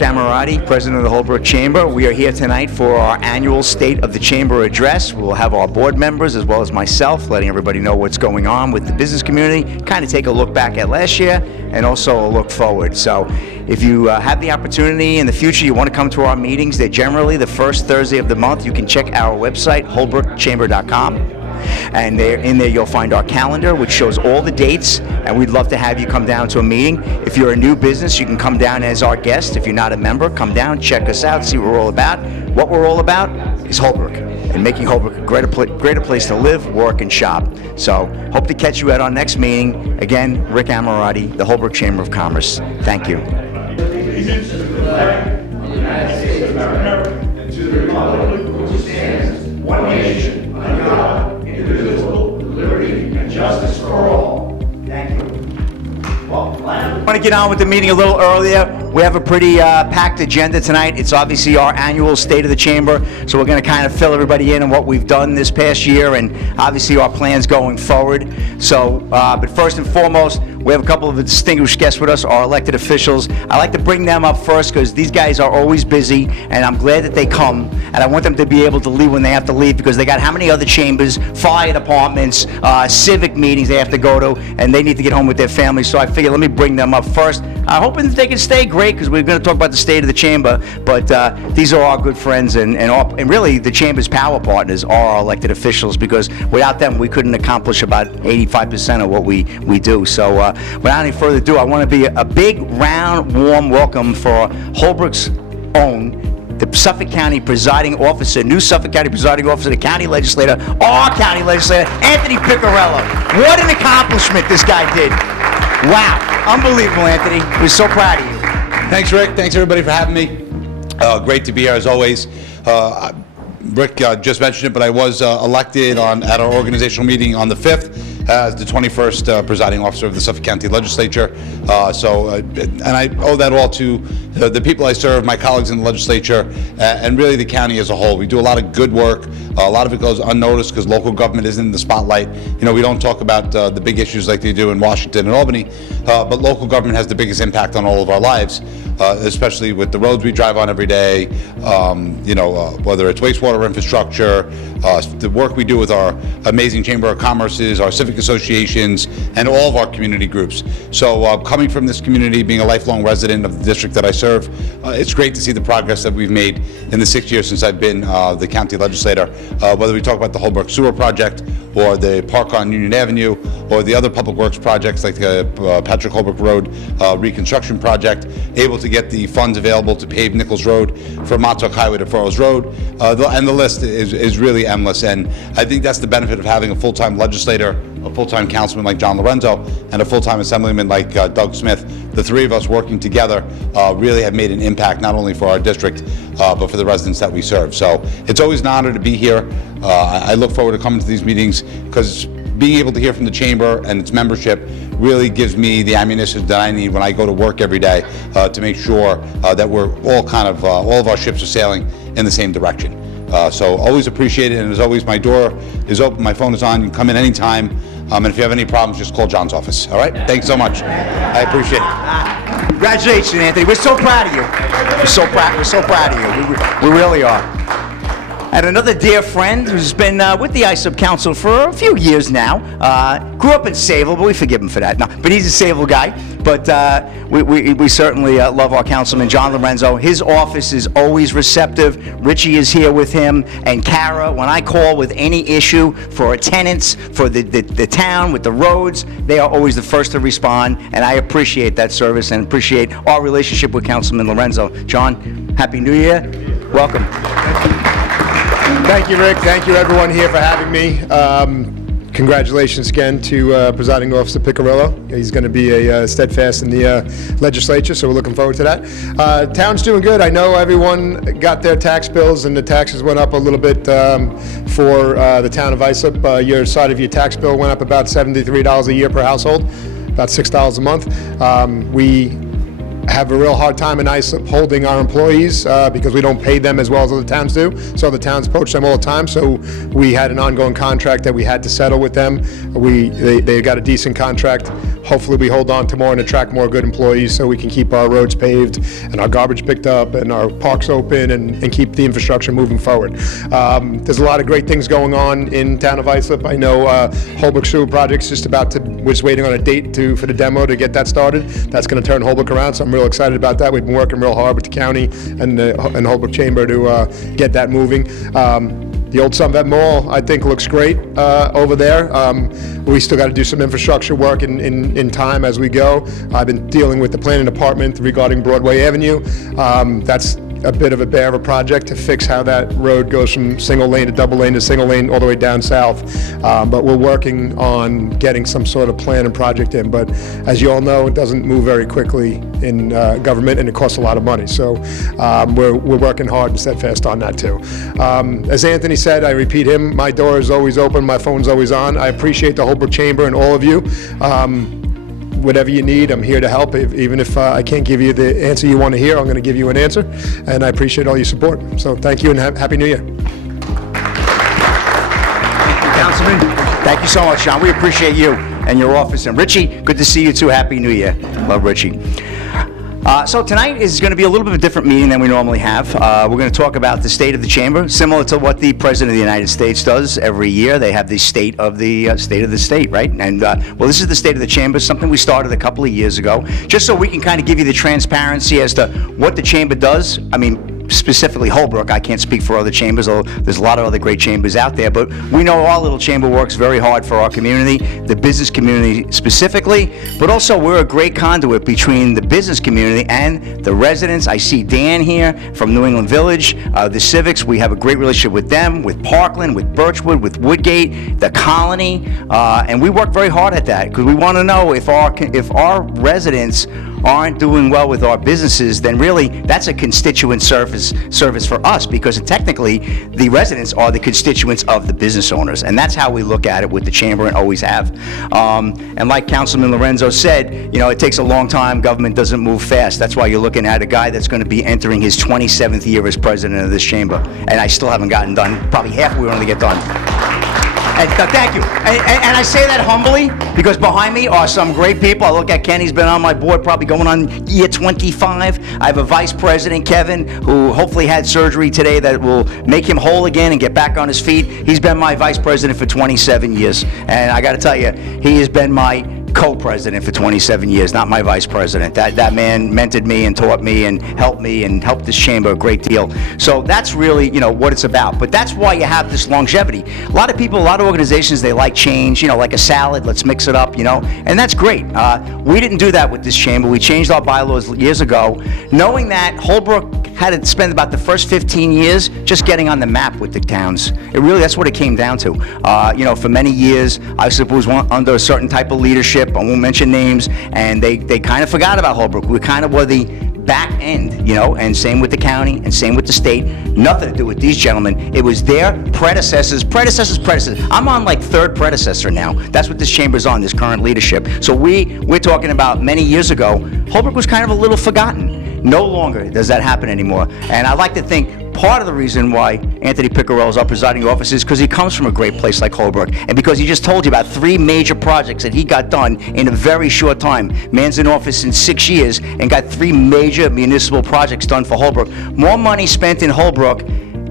Rick Amorati, President of the Holbrook Chamber. We are here tonight for our annual State of the Chamber address. We'll have our board members as well as myself letting everybody know what's going on with the business community, kind of take a look back at last year and also a look forward. So if you have the opportunity in the future, you want to come to our meetings, they're generally the first Thursday of the month. You can check our website, holbrookchamber.com. And in there you'll find our calendar, which shows all the dates, and we'd love to have you come down to a meeting. If you're a new business, you can come down as our guest. If you're not a member, come down, check us out, see what we're all about. What we're all about is Holbrook, and making Holbrook a greater place to live, work, and shop. So hope to catch you at our next meeting. Again, Rick Amorati, the Holbrook Chamber of Commerce. Thank you. Allegiance to the flag of the United States of America and to the republic for which it stands, one nation, under God, indivisible, with liberty and justice for all. Thank you. Well, I want to get on with the meeting a little earlier. We have a pretty packed agenda tonight. It's obviously our annual State of the Chamber, so we're going to kind of fill everybody in on what we've done this past year and obviously our plans going forward. So, but first and foremost, we have a couple of distinguished guests with us, our elected officials. I like to bring them up first because these guys are always busy, and I'm glad that they come, and I want them to be able to leave when they have to leave because they got how many other chambers, fire departments, civic meetings they have to go to, and they need to get home with their families. So I figure let me bring them up first. Hoping that they can stay great because we're going to talk about the state of the chamber, but these are our good friends and really the chamber's power partners are our elected officials because without them we couldn't accomplish about 85% of what we do. So without any further ado, I want to be a big, round, warm welcome for Holbrook's own, the Suffolk County presiding officer, new Suffolk County presiding officer, the county legislator, our county legislator, Anthony Piccarello. What an accomplishment this guy did. Wow, unbelievable, Anthony. We're so proud of you. Thanks, Rick. Thanks, everybody, for having me. Great to be here, as always. Rick just mentioned it, but I was elected at our organizational meeting on the 5th as the 21st presiding officer of the Suffolk County Legislature. And I owe that all to the people I serve, my colleagues in the legislature, and really the county as a whole. We do a lot of good work. A lot of it goes unnoticed because local government isn't in the spotlight. You know, we don't talk about the big issues like they do in Washington and Albany, but local government has the biggest impact on all of our lives, especially with the roads we drive on every day, whether it's wastewater infrastructure, the work we do with our amazing Chamber of Commerce's, our civic associations, and all of our community groups. So coming from this community, being a lifelong resident of the district that I serve, it's great to see the progress that we've made in the 6 years since I've been the county legislator, whether we talk about the Holbrook Sewer Project or the park on Union Avenue or the other public works projects like the Patrick Holbrook Road reconstruction project, able to get the funds available to pave Nichols Road from Montauk Highway to Furrows Road, and the list is really endless. And I think that's the benefit of having a full-time legislator, a full-time councilman like John Lorenzo, and a full-time assemblyman like Doug Smith. The three of us working together really have made an impact not only for our district, but for the residents that we serve. So it's always an honor to be here. I look forward to coming to these meetings because being able to hear from the chamber and its membership really gives me the ammunition that I need when I go to work every day to make sure that we're all all of our ships are sailing in the same direction. So always appreciate it, and as always, my door is open, my phone is on, you can come in anytime, and if you have any problems, just call John's office, all right? Thanks so much. I appreciate it. Congratulations, Anthony. We're so proud of you. We're so proud of you. We really are. And another dear friend who's been with the ISUB Council for a few years now. Grew up in Sayville, but we forgive him for that. No, but he's a Sayville guy. But we certainly love our councilman, John Lorenzo. His office is always receptive. Richie is here with him. And Kara, when I call with any issue for tenants, for the town, with the roads, they are always the first to respond. And I appreciate that service and appreciate our relationship with Councilman Lorenzo. John, Happy New Year. Welcome. Thank you, Rick. Thank you, everyone here, for having me. Congratulations again to Presiding Officer Piccarello. He's going to be a steadfast in the legislature, so we're looking forward to that. Town's doing good. I know everyone got their tax bills, and the taxes went up a little bit for the town of ISUB. Your side of your tax bill went up about $73 a year per household, about $6 a month. We have a real hard time in Islip holding our employees because we don't pay them as well as other towns do. So the towns poach them all the time. So we had an ongoing contract that we had to settle with them. They got a decent contract. Hopefully we hold on to more and attract more good employees so we can keep our roads paved and our garbage picked up and our parks open and keep the infrastructure moving forward. There's a lot of great things going on in town of Islip. I know Holbrook Sewer Project's just we're just waiting on a date for the demo to get that started. That's going to turn Holbrook around, so I'm real excited about that. We've been working real hard with the county and the Holbrook Chamber to get that moving. The old Sunvet Mall, I think, looks great over there. We still got to do some infrastructure work in time as we go. I've been dealing with the planning department regarding Broadway Avenue. That's a bit of a bear of a project to fix how that road goes from single lane to double lane to single lane all the way down south. But we're working on getting some sort of plan and project in. But as you all know, it doesn't move very quickly in government, and it costs a lot of money. So we're working hard and steadfast on that too. As Anthony said, I repeat him, my door is always open, my phone's always on. I appreciate the Holbrook Chamber and all of you. Whatever you need, I'm here to help. Even if I can't give you the answer you want to hear, I'm going to give you an answer. And I appreciate all your support. So thank you and Happy New Year. Councilman, thank you so much, Sean. We appreciate you and your office. And Richie, good to see you too. Happy New Year. Love Richie. So tonight is going to be a little bit of a different meeting than we normally have. We're going to talk about the state of the chamber, similar to what the President of the United States does every year. They have the state of the state, right? And well, this is the state of the chamber, something we started a couple of years ago, just so we can kind of give you the transparency as to what the chamber does. I mean, specifically Holbrook. I can't speak for other chambers, although there's a lot of other great chambers out there, but we know our little chamber works very hard for our community, the business community specifically, but also we're a great conduit between the business community and the residents. I see Dan here from New England Village, the Civics. We have a great relationship with them, with Parkland, with Birchwood, with Woodgate, the Colony, and we work very hard at that because we want to know if our residents aren't doing well with our businesses, then really that's a constituent service for us, because technically the residents are the constituents of the business owners, and that's how we look at it with the chamber and always have. And like Councilman Lorenzo said, it takes a long time. Government doesn't move fast. That's why you're looking at a guy that's going to be entering his 27th year as president of this chamber, and I still haven't gotten done. Probably half we want to get done. And, thank you. And I say that humbly because behind me are some great people. I look at Ken, he's been on my board probably going on year 25. I have a vice president, Kevin, who hopefully had surgery today that will make him whole again and get back on his feet. He's been my vice president for 27 years. And I got to tell you, he has been my co-president for 27 years, not my vice president. That man mentored me and taught me and helped this chamber a great deal. So that's really, what it's about. But that's why you have this longevity. A lot of people, a lot of organizations, they like change, like a salad, let's mix it up, and that's great. We didn't do that with this chamber. We changed our bylaws years ago, knowing that Holbrook had to spend about the first 15 years just getting on the map with the towns. That's what it came down to. For many years, I suppose under a certain type of leadership, I won't mention names, and they kind of forgot about Holbrook. We kind of were the back end, and same with the county and same with the state. Nothing to do with these gentlemen. It was their predecessors. I'm on like third predecessor now. That's what this chamber's on, this current leadership. So we're talking about many years ago, Holbrook was kind of a little forgotten. No longer does that happen anymore. And I like to think part of the reason why Anthony Piccarello is our presiding officer is because he comes from a great place like Holbrook, and because he just told you about 3 major projects that he got done in a very short time. Man's in office in 6 years and got 3 major municipal projects done for Holbrook. More money spent in Holbrook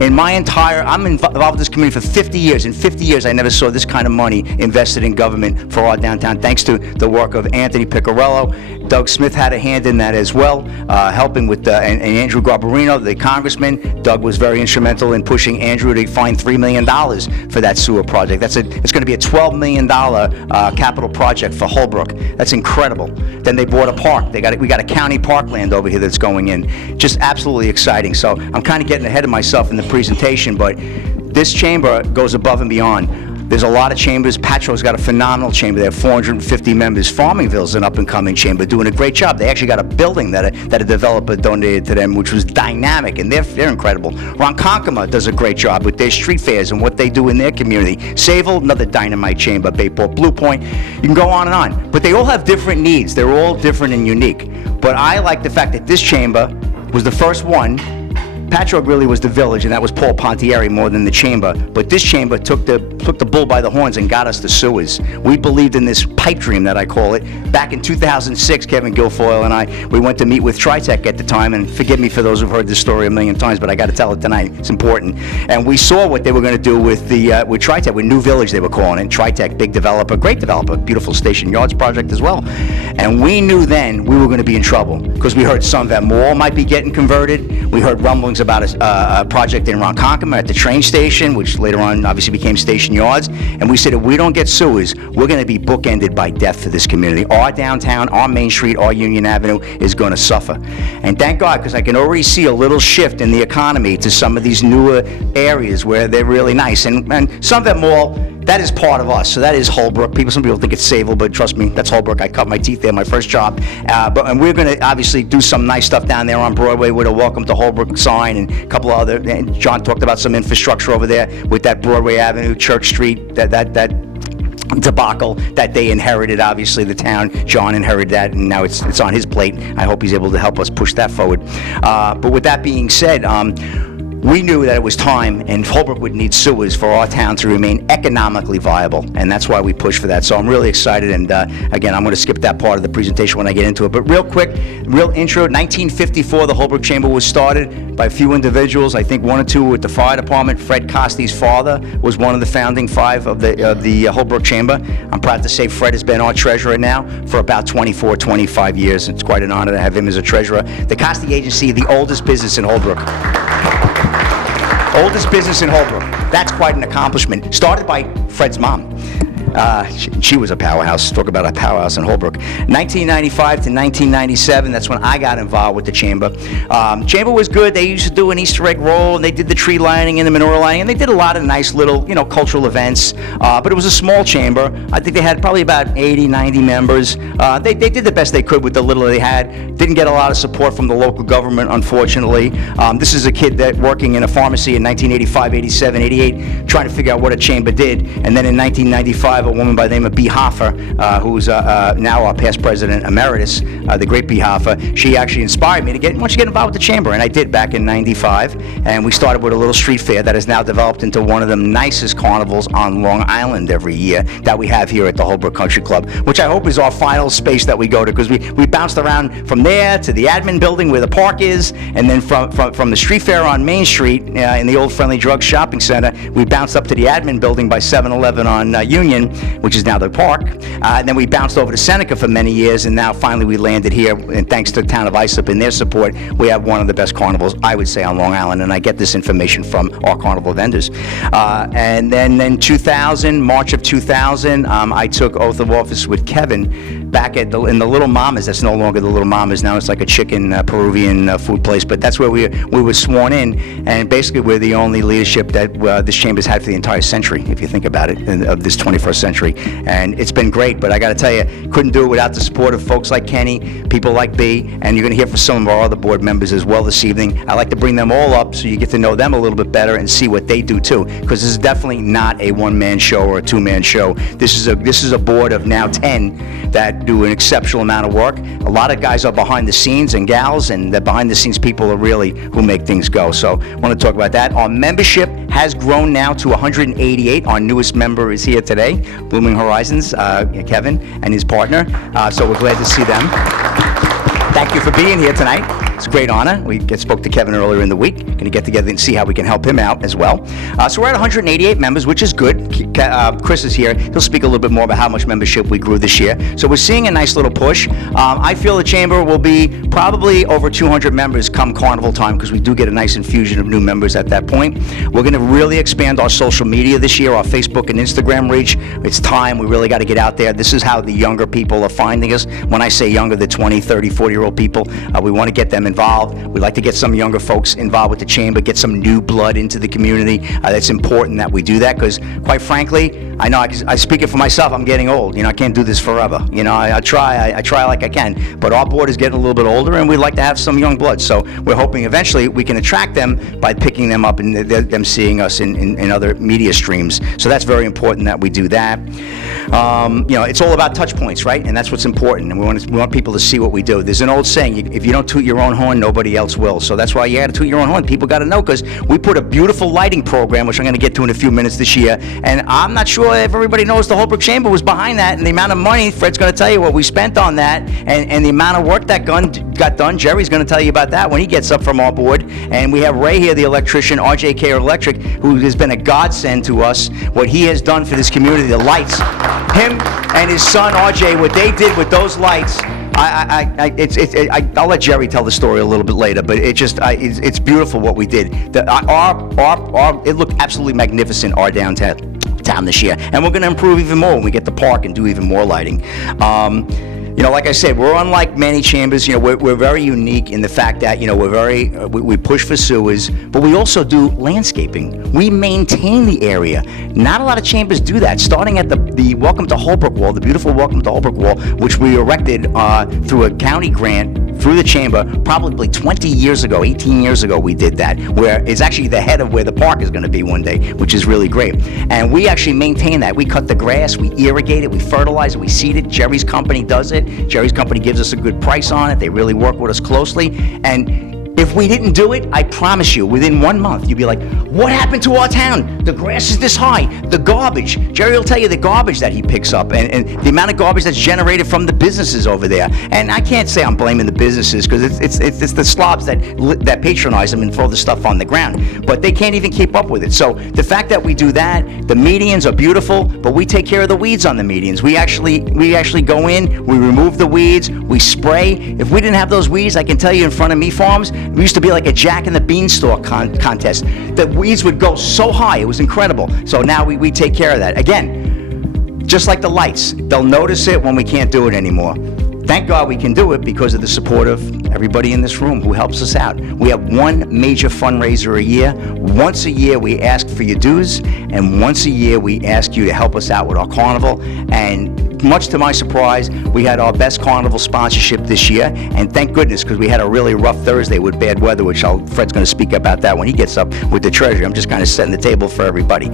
I'm involved with this community for 50 years. In 50 years, I never saw this kind of money invested in government for our downtown, thanks to the work of Anthony Piccarello. Doug Smith had a hand in that as well, helping with, and Andrew Garbarino, the congressman. Doug was very instrumental in pushing Andrew to find $3 million for that sewer project. It's going to be a $12 million capital project for Holbrook. That's incredible. Then they bought a park. We got a county parkland over here that's going in. Just absolutely exciting. So I'm kind of getting ahead of myself in the presentation, but this chamber goes above and beyond. There's a lot of chambers. Patro's got a phenomenal chamber. They have 450 members. Farmingville's an up-and-coming chamber doing a great job. They actually got a building that a developer donated to them, which was dynamic, and they're incredible. Ronkonkoma does a great job with their street fairs and what they do in their community. Sayville, another dynamite chamber. Bayport, Blue Point. You can go on and on. But they all have different needs. They're all different and unique. But I like the fact that this chamber was the first one. Patchogue really was the village, and that was Paul Pontieri more than the chamber. But this chamber took the bull by the horns and got us the sewers. We believed in this pipe dream that I call it. Back in 2006, Kevin Guilfoyle and I, we went to meet with Tritech at the time, and forgive me for those who've heard this story a million times, but I got to tell it tonight. It's important. And we saw what they were going to do with with Tritech, with New Village they were calling it. Tritech, big developer, great developer, beautiful Station Yards project as well. And we knew then we were going to be in trouble because we heard Sunvet Mall might be getting converted. We heard rumblings about a project in Ronkonkoma at the train station, which later on obviously became Station Yards. And we said, if we don't get sewers, we're going to be bookended by death for this community. Our downtown, our Main Street, our Union Avenue is going to suffer. And thank God, because I can already see a little shift in the economy to some of these newer areas where they're really nice. And Sunvet Mall, that is part of us. So that is Holbrook. Some people think it's Sayville, but trust me, that's Holbrook. I cut my teeth there, my first job. And we're going to obviously do some nice stuff down there on Broadway with a Welcome to Holbrook sign and a couple of other. And John talked about some infrastructure over there with that Broadway Avenue, Church Street, that debacle that they inherited. Obviously, the town, John inherited that, and now it's on his plate. I hope he's able to help us push that forward. But with that being said, we knew that it was time, and Holbrook would need sewers for our town to remain economically viable, and that's why we pushed for that. So I'm really excited, and again, I'm going to skip that part of the presentation when I get into it. But real quick, real intro, 1954, the Holbrook Chamber was started by a few individuals. I think one or two with the fire department. Fred Costy's father was one of the founding five of the Holbrook Chamber. I'm proud to say Fred has been our treasurer now for about 24, 25 years. It's quite an honor to have him as a treasurer. The Costy Agency, the oldest business in Holbrook. Oldest business in Holbrook. That's quite an accomplishment. Started by Fred's mom. She was a powerhouse. Talk about a powerhouse in Holbrook. 1995 to 1997, that's when I got involved with the Chamber. Chamber was good. They used to do an Easter egg roll, and they did the tree lining and the menorah lining, and they did a lot of nice little, cultural events. But it was a small chamber. I think they had probably about 80, 90 members. They did the best they could with the little they had. Didn't get a lot of support from the local government, unfortunately. This is a kid that working in a pharmacy in 1985, 87, 88, trying to figure out what a chamber did. And then in 1995, a woman by the name of Bea Hoffer, who's now our past president emeritus, the great Bea Hoffer, she actually inspired me to why don't you get involved with the chamber? And I did back in 95. And we started with a little street fair that has now developed into one of the nicest carnivals on Long Island every year that we have here at the Holbrook Country Club, which I hope is our final space that we go to, because we bounced around from there to the admin building where the park is, and then from the street fair on Main Street in the old Friendly Drugs Shopping Center, we bounced up to the admin building by 7-Eleven on Union, which is now the park. And then we bounced over to Seneca for many years, and now finally we landed here, and thanks to the town of Islip and their support, we have one of the best carnivals, I would say, on Long Island, and I get this information from our carnival vendors. And then in 2000, March of 2000, I took oath of office with Kevin back in the Little Mama's. That's no longer the Little Mama's, now it's like a chicken Peruvian food place, but that's where we were sworn in, and basically we're the only leadership that this chamber's had for the entire century, if you think about it, of this 21st century. And it's been great, but I got to tell you, couldn't do it without the support of folks like Kenny, people like Bea, and you're going to hear from some of our other board members as well this evening. I like to bring them all up so you get to know them a little bit better and see what they do too, because this is definitely not a one-man show or a two-man show. This is a board of now 10 that do an exceptional amount of work. A lot of guys are behind the scenes and gals, and the behind the scenes people are really who make things go. So I want to talk about that. Our membership has grown now to 188. Our newest member is here today, Blooming Horizons, Kevin and his partner. So we're glad to see them. Thank you for being here tonight. It's a great honor. We spoke to Kevin earlier in the week. Going to get together and see how we can help him out as well. So we're at 188 members, which is good. Chris is here. He'll speak a little bit more about how much membership we grew this year. So we're seeing a nice little push. I feel the chamber will be probably over 200 members come carnival time, because we do get a nice infusion of new members at that point. We're going to really expand our social media this year, our Facebook and Instagram reach. It's time. We really got to get out there. This is how the younger people are finding us. When I say younger, the 20, 30, 40-year-old rural people. We want to get them involved. We'd like to get some younger folks involved with the chamber, get some new blood into the community. It's important that we do that because, quite frankly, I know I speak it for myself. I'm getting old. I can't do this forever. I try like I can. But our board is getting a little bit older, and we'd like to have some young blood. So we're hoping eventually we can attract them by picking them up and them seeing us in other media streams. So that's very important that we do that. It's all about touch points, right? And that's what's important. And we want people to see what we do. There's an old saying: if you don't toot your own horn, nobody else will. So that's why you got to toot your own horn. People got to know, because we put a beautiful lighting program, which I'm going to get to in a few minutes this year. And I'm not sure if everybody knows the Holbrook Chamber was behind that, and the amount of money. Fred's going to tell you what we spent on that, and the amount of work that got done. Jerry's going to tell you about that when he gets up from our board. And we have Ray here, the electrician, RJK Electric, who has been a godsend to us. What he has done for this community, the lights, him and his son RJ, what they did with those lights. I'll let Jerry tell the story a little bit later, but it's beautiful what we did. It looked absolutely magnificent, our downtown this year, and we're going to improve even more when we get the park and do even more lighting. Like I said, we're unlike many chambers. We're very unique in the fact that we push for sewers, but we also do landscaping. We maintain the area. Not a lot of chambers do that. Starting at the Welcome to Holbrook wall, the beautiful Welcome to Holbrook wall, which we erected through a county grant through the chamber probably 20 years ago, 18 years ago we did that, where it's actually the head of where the park is going to be one day, which is really great. And we actually maintain that. We cut the grass, we irrigate it, we fertilize it, we seed it. Jerry's company does it. Jerry's company gives us a good price on it. They really work with us closely. And if we didn't do it, I promise you, within 1 month, you'd be like, what happened to our town? The grass is this high. The garbage. Jerry will tell you the garbage that he picks up and the amount of garbage that's generated from the businesses over there. And I can't say I'm blaming the businesses, because it's the slobs that patronize them and throw the stuff on the ground. But they can't even keep up with it. So the fact that we do that, the medians are beautiful, but we take care of the weeds on the medians. We actually go in, we remove the weeds, we spray. If we didn't have those weeds, I can tell you, in front of me farms, we used to be like a Jack and the Beanstalk contest. The weeds would go so high, it was incredible. So now we take care of that. Again, just like the lights, they'll notice it when we can't do it anymore. Thank God we can do it because of the support of everybody in this room who helps us out. We have one major fundraiser a year. Once a year we ask for your dues, and once a year we ask you to help us out with our carnival. And much to my surprise, we had our best carnival sponsorship this year, and thank goodness, because we had a really rough Thursday with bad weather, which Fred's going to speak about that when he gets up with the treasury. I'm just kind of setting the table for everybody.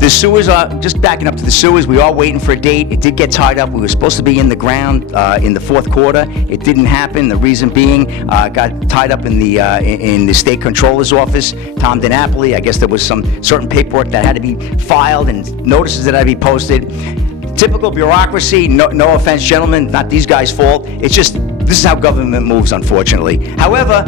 The sewers are, just backing up to the sewers, we are waiting for a date. It did get tied up. We were supposed to be in the ground in the fourth quarter. It didn't happen. The reason being, got tied up in the state controller's office, Tom DiNapoli. I guess there was some certain paperwork that had to be filed and notices that had to be posted. Typical bureaucracy. No offense, gentlemen, not these guys' fault. It's just, this is how government moves, unfortunately. However,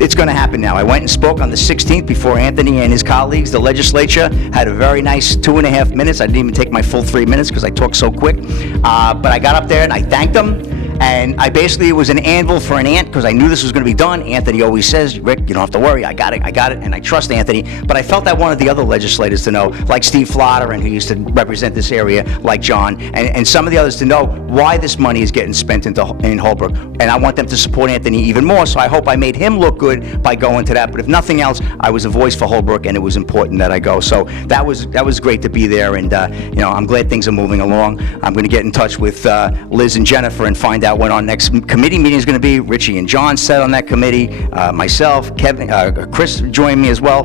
it's going to happen now. I went and spoke on the 16th before Anthony and his colleagues. The legislature had a very nice 2.5 minutes. I didn't even take my full 3 minutes because I talked so quick. But I got up there and I thanked them. And it was an anvil for an ant, because I knew this was going to be done. Anthony always says, Rick, you don't have to worry, I got it, and I trust Anthony. But I felt I wanted the other legislators to know, like Steve Flotteren, who used to represent this area, like John, and some of the others, to know why this money is getting spent in Holbrook. And I want them to support Anthony even more, so I hope I made him look good by going to that. But if nothing else, I was a voice for Holbrook, and it was important that I go. So that was great to be there, and I'm glad things are moving along. I'm going to get in touch with Liz and Jennifer and find out when our next committee meeting is going to be. Richie and John sat on that committee. Myself, Kevin, Chris joined me as well.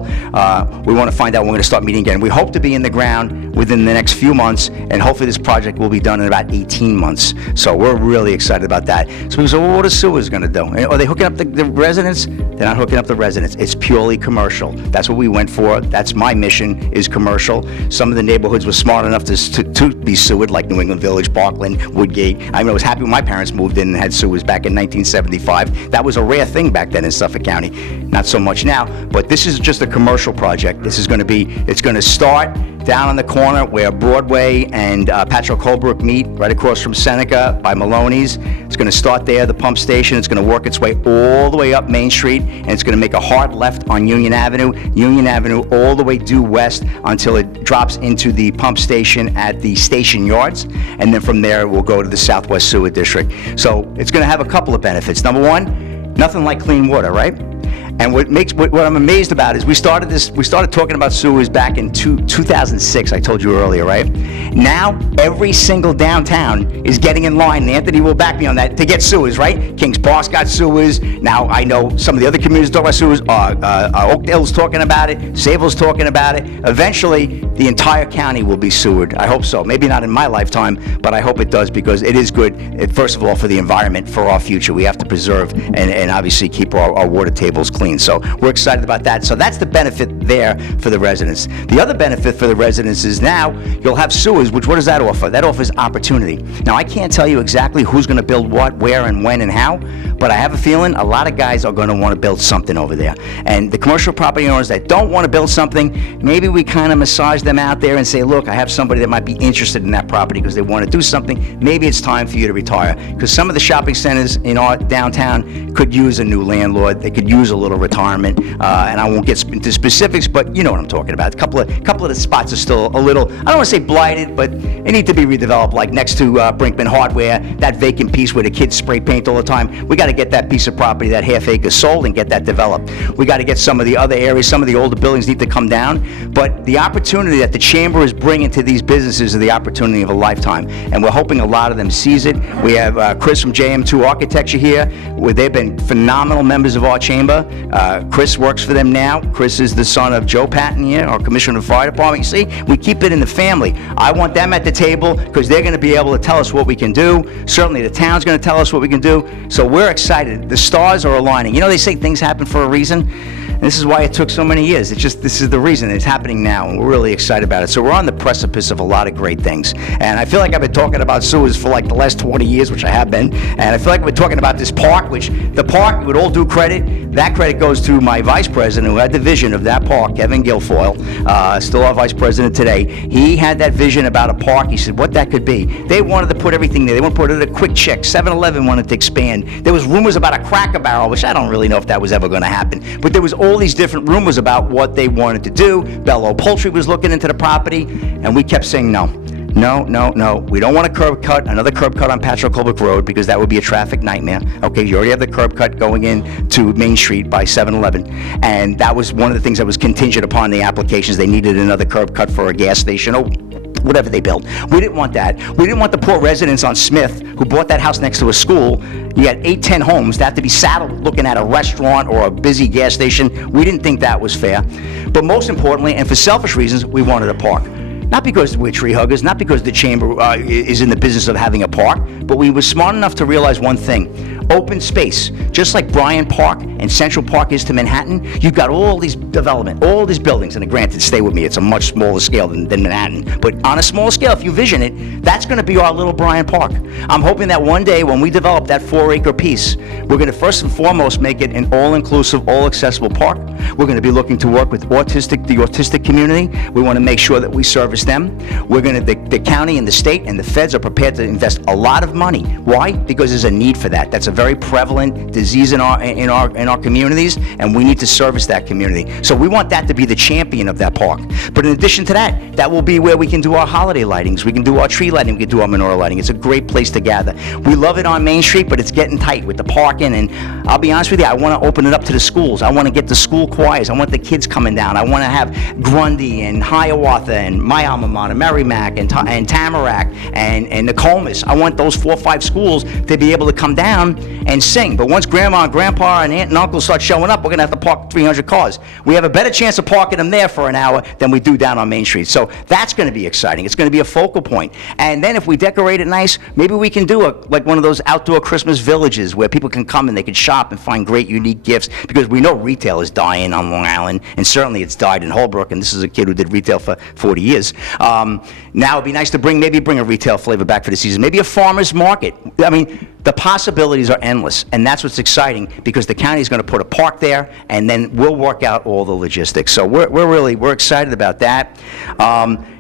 We want to find out when we're going to start meeting again. We hope to be in the ground within the next few months, and hopefully this project will be done in about 18 months. So we're really excited about that. So we said, well, what are sewers going to do? Are they hooking up the residents? They're not hooking up the residents. It's purely commercial. That's what we went for. That's my mission, is commercial. Some of the neighborhoods were smart enough to be sewered, like New England Village, Parkland, Woodgate. I was happy when my parents moved in and had sewers back in 1975. That was a rare thing back then in Suffolk County. Not so much now, but this is just a commercial project. This is going to be, it's going to start. down on the corner where Broadway and Patrick Holbrook meet, right across from Seneca by Maloney's. It's going to start there, the pump station. It's going to work its way all the way up Main Street, and it's going to make a hard left on Union Avenue all the way due west until it drops into the pump station at the station yards, and then from there we'll go to the Southwest Sewer District. So it's going to have a couple of benefits. Number one, nothing like clean water, right? And what I'm amazed about is we started talking about sewers back in 2006, I told you earlier, right? Now, every single downtown is getting in line, and Anthony will back me on that, to get sewers, right? Kings Park's got sewers. Now, I know some of the other communities talk about sewers. Oakdale's talking about it. Sayville's talking about it. Eventually, the entire county will be sewered. I hope so. Maybe not in my lifetime, but I hope it does, because it is good, first of all, for the environment, for our future. We have to preserve and obviously keep our water tables clean. So we're excited about that. So that's the benefit there for the residents. The other benefit for the residents is now you'll have sewers, which what does that offer? That offers opportunity. Now, I can't tell you exactly who's going to build what, where, and when, and how, but I have a feeling a lot of guys are going to want to build something over there. And the commercial property owners that don't want to build something, maybe we kind of massage them out there and say, look, I have somebody that might be interested in that property because they want to do something. Maybe it's time for you to retire. Because some of the shopping centers in our downtown could use a new landlord. They could use a little retirement, and I won't get into specifics, but you know what I'm talking about. A couple of the spots are still a little, I don't want to say blighted, but they need to be redeveloped, like next to Brinkman Hardware, that vacant piece where the kids spray paint all the time. We got to get that piece of property, that half acre, sold and get that developed. We got to get some of the other areas, some of the older buildings need to come down, but the opportunity that the Chamber is bringing to these businesses is the opportunity of a lifetime, and we're hoping a lot of them seize it. We have Chris from JM2 Architecture here, where they've been phenomenal members of our chamber. Chris works for them now. Chris is the son of Joe Patton here, our Commissioner of the Fire Department. You see, we keep it in the family. I want them at the table because they're going to be able to tell us what we can do. Certainly the town's going to tell us what we can do. So we're excited. The stars are aligning. You know, they say things happen for a reason. And this is why it took so many years. It's just, this is the reason. It's happening now, and we're really excited about it. So we're on the precipice of a lot of great things. And I feel like I've been talking about sewers for like the last 20 years, which I have been. And I feel like we're talking about this park, which the park, with all due credit, that credit goes to my vice president who had the vision of that park, Kevin Guilfoyle, still our vice president today. He had that vision about a park. He said what that could be. They wanted to put everything there. They wanted to put it a quick check. 7-Eleven wanted to expand. There was rumors about a Cracker Barrel, which I don't really know if that was ever going to happen. But there was all these different rumors about what they wanted to do. Bello Poultry was looking into the property, and we kept saying no. No, no, no. We don't want a curb cut, another curb cut on Patrick Holbrook Road, because that would be a traffic nightmare. Okay, you already have the curb cut going in to Main Street by 7-Eleven, and that was one of the things that was contingent upon the applications. They needed another curb cut for a gas station or whatever they built. We didn't want that. We didn't want the poor residents on Smith who bought that house next to a school. You had 8-10 homes that had to be saddled looking at a restaurant or a busy gas station. We didn't think that was fair. But most importantly, and for selfish reasons, we wanted a park. Not because we're tree huggers, not because the chamber is in the business of having a park, but we were smart enough to realize one thing. Open space. Just like Bryant Park and Central Park is to Manhattan, you've got all these development, all these buildings, and granted, stay with me, it's a much smaller scale than Manhattan, but on a small scale, if you vision it, that's going to be our little Bryant Park. I'm hoping that one day when we develop that 4-acre piece, we're going to first and foremost make it an all-inclusive, all-accessible park. We're going to be looking to work with the autistic community. We want to make sure that we service them. We're going to, the county and the state and the feds are prepared to invest a lot of money. Why? Because there's a need for that. That's a very prevalent disease in our communities, and we need to service that community. So we want that to be the champion of that park. But in addition to that, that will be where we can do our holiday lightings. We can do our tree lighting. We can do our menorah lighting. It's a great place to gather. We love it on Main Street, but it's getting tight with the parking. And I'll be honest with you, I want to open it up to the schools. I want to get the school choirs. I want the kids coming down. I want to have Grundy and Hiawatha and my alma mater, Merrimack and Tamarack and Nokomis. I want those 4 or 5 schools to be able to come down and sing. But once grandma and grandpa and aunt and uncle start showing up, we're going to have to park 300 cars. We have a better chance of parking them there for an hour than we do down on Main Street. So that's going to be exciting. It's going to be a focal point. And then if we decorate it nice, maybe we can do like one of those outdoor Christmas villages where people can come and they can shop and find great unique gifts, because we know retail is dying on Long Island, and certainly it's died in Holbrook, and this is a kid who did retail for 40 years. Now it'd be nice to bring a retail flavor back for the season, maybe a farmer's market. I mean, the possibilities are endless, and that's what's exciting, because the county is going to put a park there, and then we'll work out all the logistics. So we're excited about that.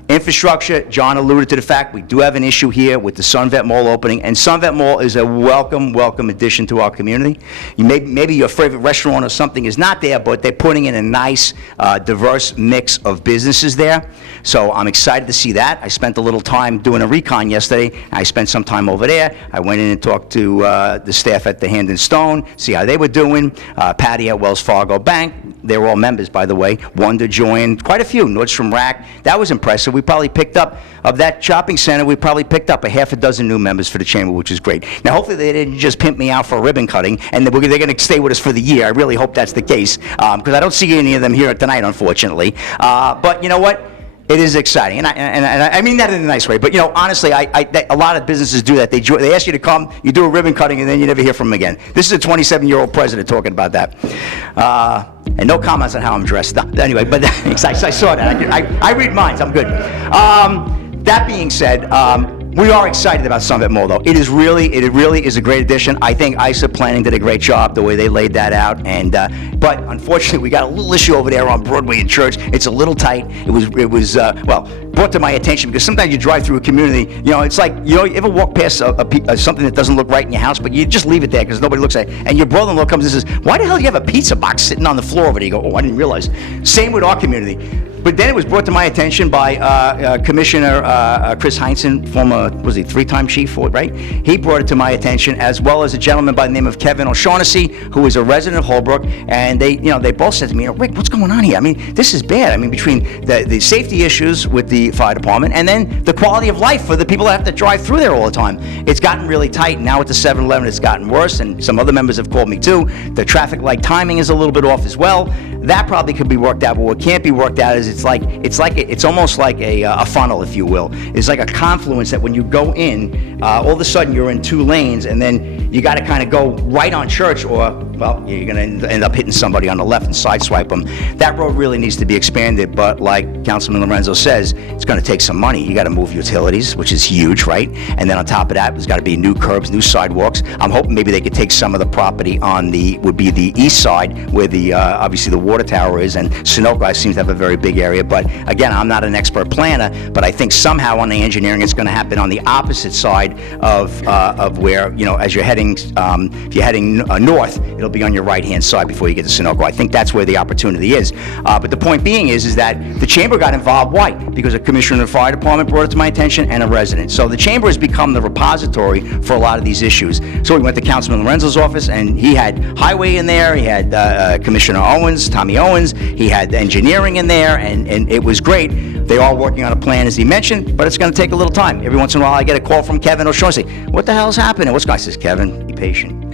Infrastructure, John alluded to the fact we do have an issue here with the Sunvet Mall opening, and Sunvet Mall is a welcome addition to our community. Maybe your favorite restaurant or something is not there, but they're putting in a nice, diverse mix of businesses there. So I'm excited to see that. I spent a little time doing a recon yesterday. I spent some time over there. I went in and talked to the staff at the Hand and Stone, see how they were doing. Patty at Wells Fargo Bank. They were all members, by the way. Wonder joined, quite a few. Nordstrom Rack. That was impressive. We probably picked up, of that shopping center, we probably picked up a half a dozen new members for the chamber, which is great. Now, hopefully they didn't just pimp me out for a ribbon cutting, and they're going to stay with us for the year. I really hope that's the case, because I don't see any of them here tonight, unfortunately. But you know what? It is exciting, and I mean that in a nice way. But honestly, a lot of businesses do that. They ask you to come, you do a ribbon cutting, and then you never hear from them again. This is a 27-year-old president talking about that. And no comments on how I'm dressed. Anyway, but I saw that. I read minds. I'm good. That being said, we are excited about Sunvet Mall, though. It really is a great addition. I think ISA Planning did a great job the way they laid that out. And but unfortunately, we got a little issue over there on Broadway and Church. It's a little tight. It was brought to my attention because sometimes you drive through a community. It's like you ever walk past something that doesn't look right in your house, but you just leave it there because nobody looks at it. And your brother-in-law comes and says, "Why the hell do you have a pizza box sitting on the floor over there?" You go, "Oh, I didn't realize." Same with our community. But then it was brought to my attention by Commissioner Chris Heinzen, former, was he three-time chief, right? He brought it to my attention, as well as a gentleman by the name of Kevin O'Shaughnessy, who is a resident of Holbrook, and they both said to me, "Rick, what's going on here? I mean, this is bad. I mean, between the safety issues with the fire department and then the quality of life for the people that have to drive through there all the time. It's gotten really tight. Now with the 7-Eleven, it's gotten worse, and some other members have called me too. The traffic light timing is a little bit off as well. That probably could be worked out, but what can't be worked out is it's almost like a funnel, if you will. It's like a confluence that when you go in, all of a sudden you're in two lanes, and then you got to kind of go right on Church, or you're going to end up hitting somebody on the left and sideswipe them. That road really needs to be expanded, but like Councilman Lorenzo says, it's going to take some money. You got to move utilities, which is huge, right? And then on top of that, there's got to be new curbs, new sidewalks. I'm hoping maybe they could take some of the property on the east side, where the obviously the water tower is, and Sunoco seems to have a very big area. But again, I'm not an expert planner, but I think somehow on the engineering, it's going to happen on the opposite side of where, as you're heading, if you're heading north, it'll be on your right-hand side before you get to Sunoco. I think that's where the opportunity is. But the point being is that the chamber got involved. Why? Because a commissioner of the fire department brought it to my attention, and a resident. So the chamber has become the repository for a lot of these issues. So we went to Councilman Lorenzo's office, and he had highway in there. He had Commissioner Owens, Tommy Owens. He had engineering in there, and it was great. They are working on a plan, as he mentioned, but it's going to take a little time. Every once in a while, I get a call from Kevin O'Shaughnessy. What the hell's happening? What's going on? I says, Kevin, be patient.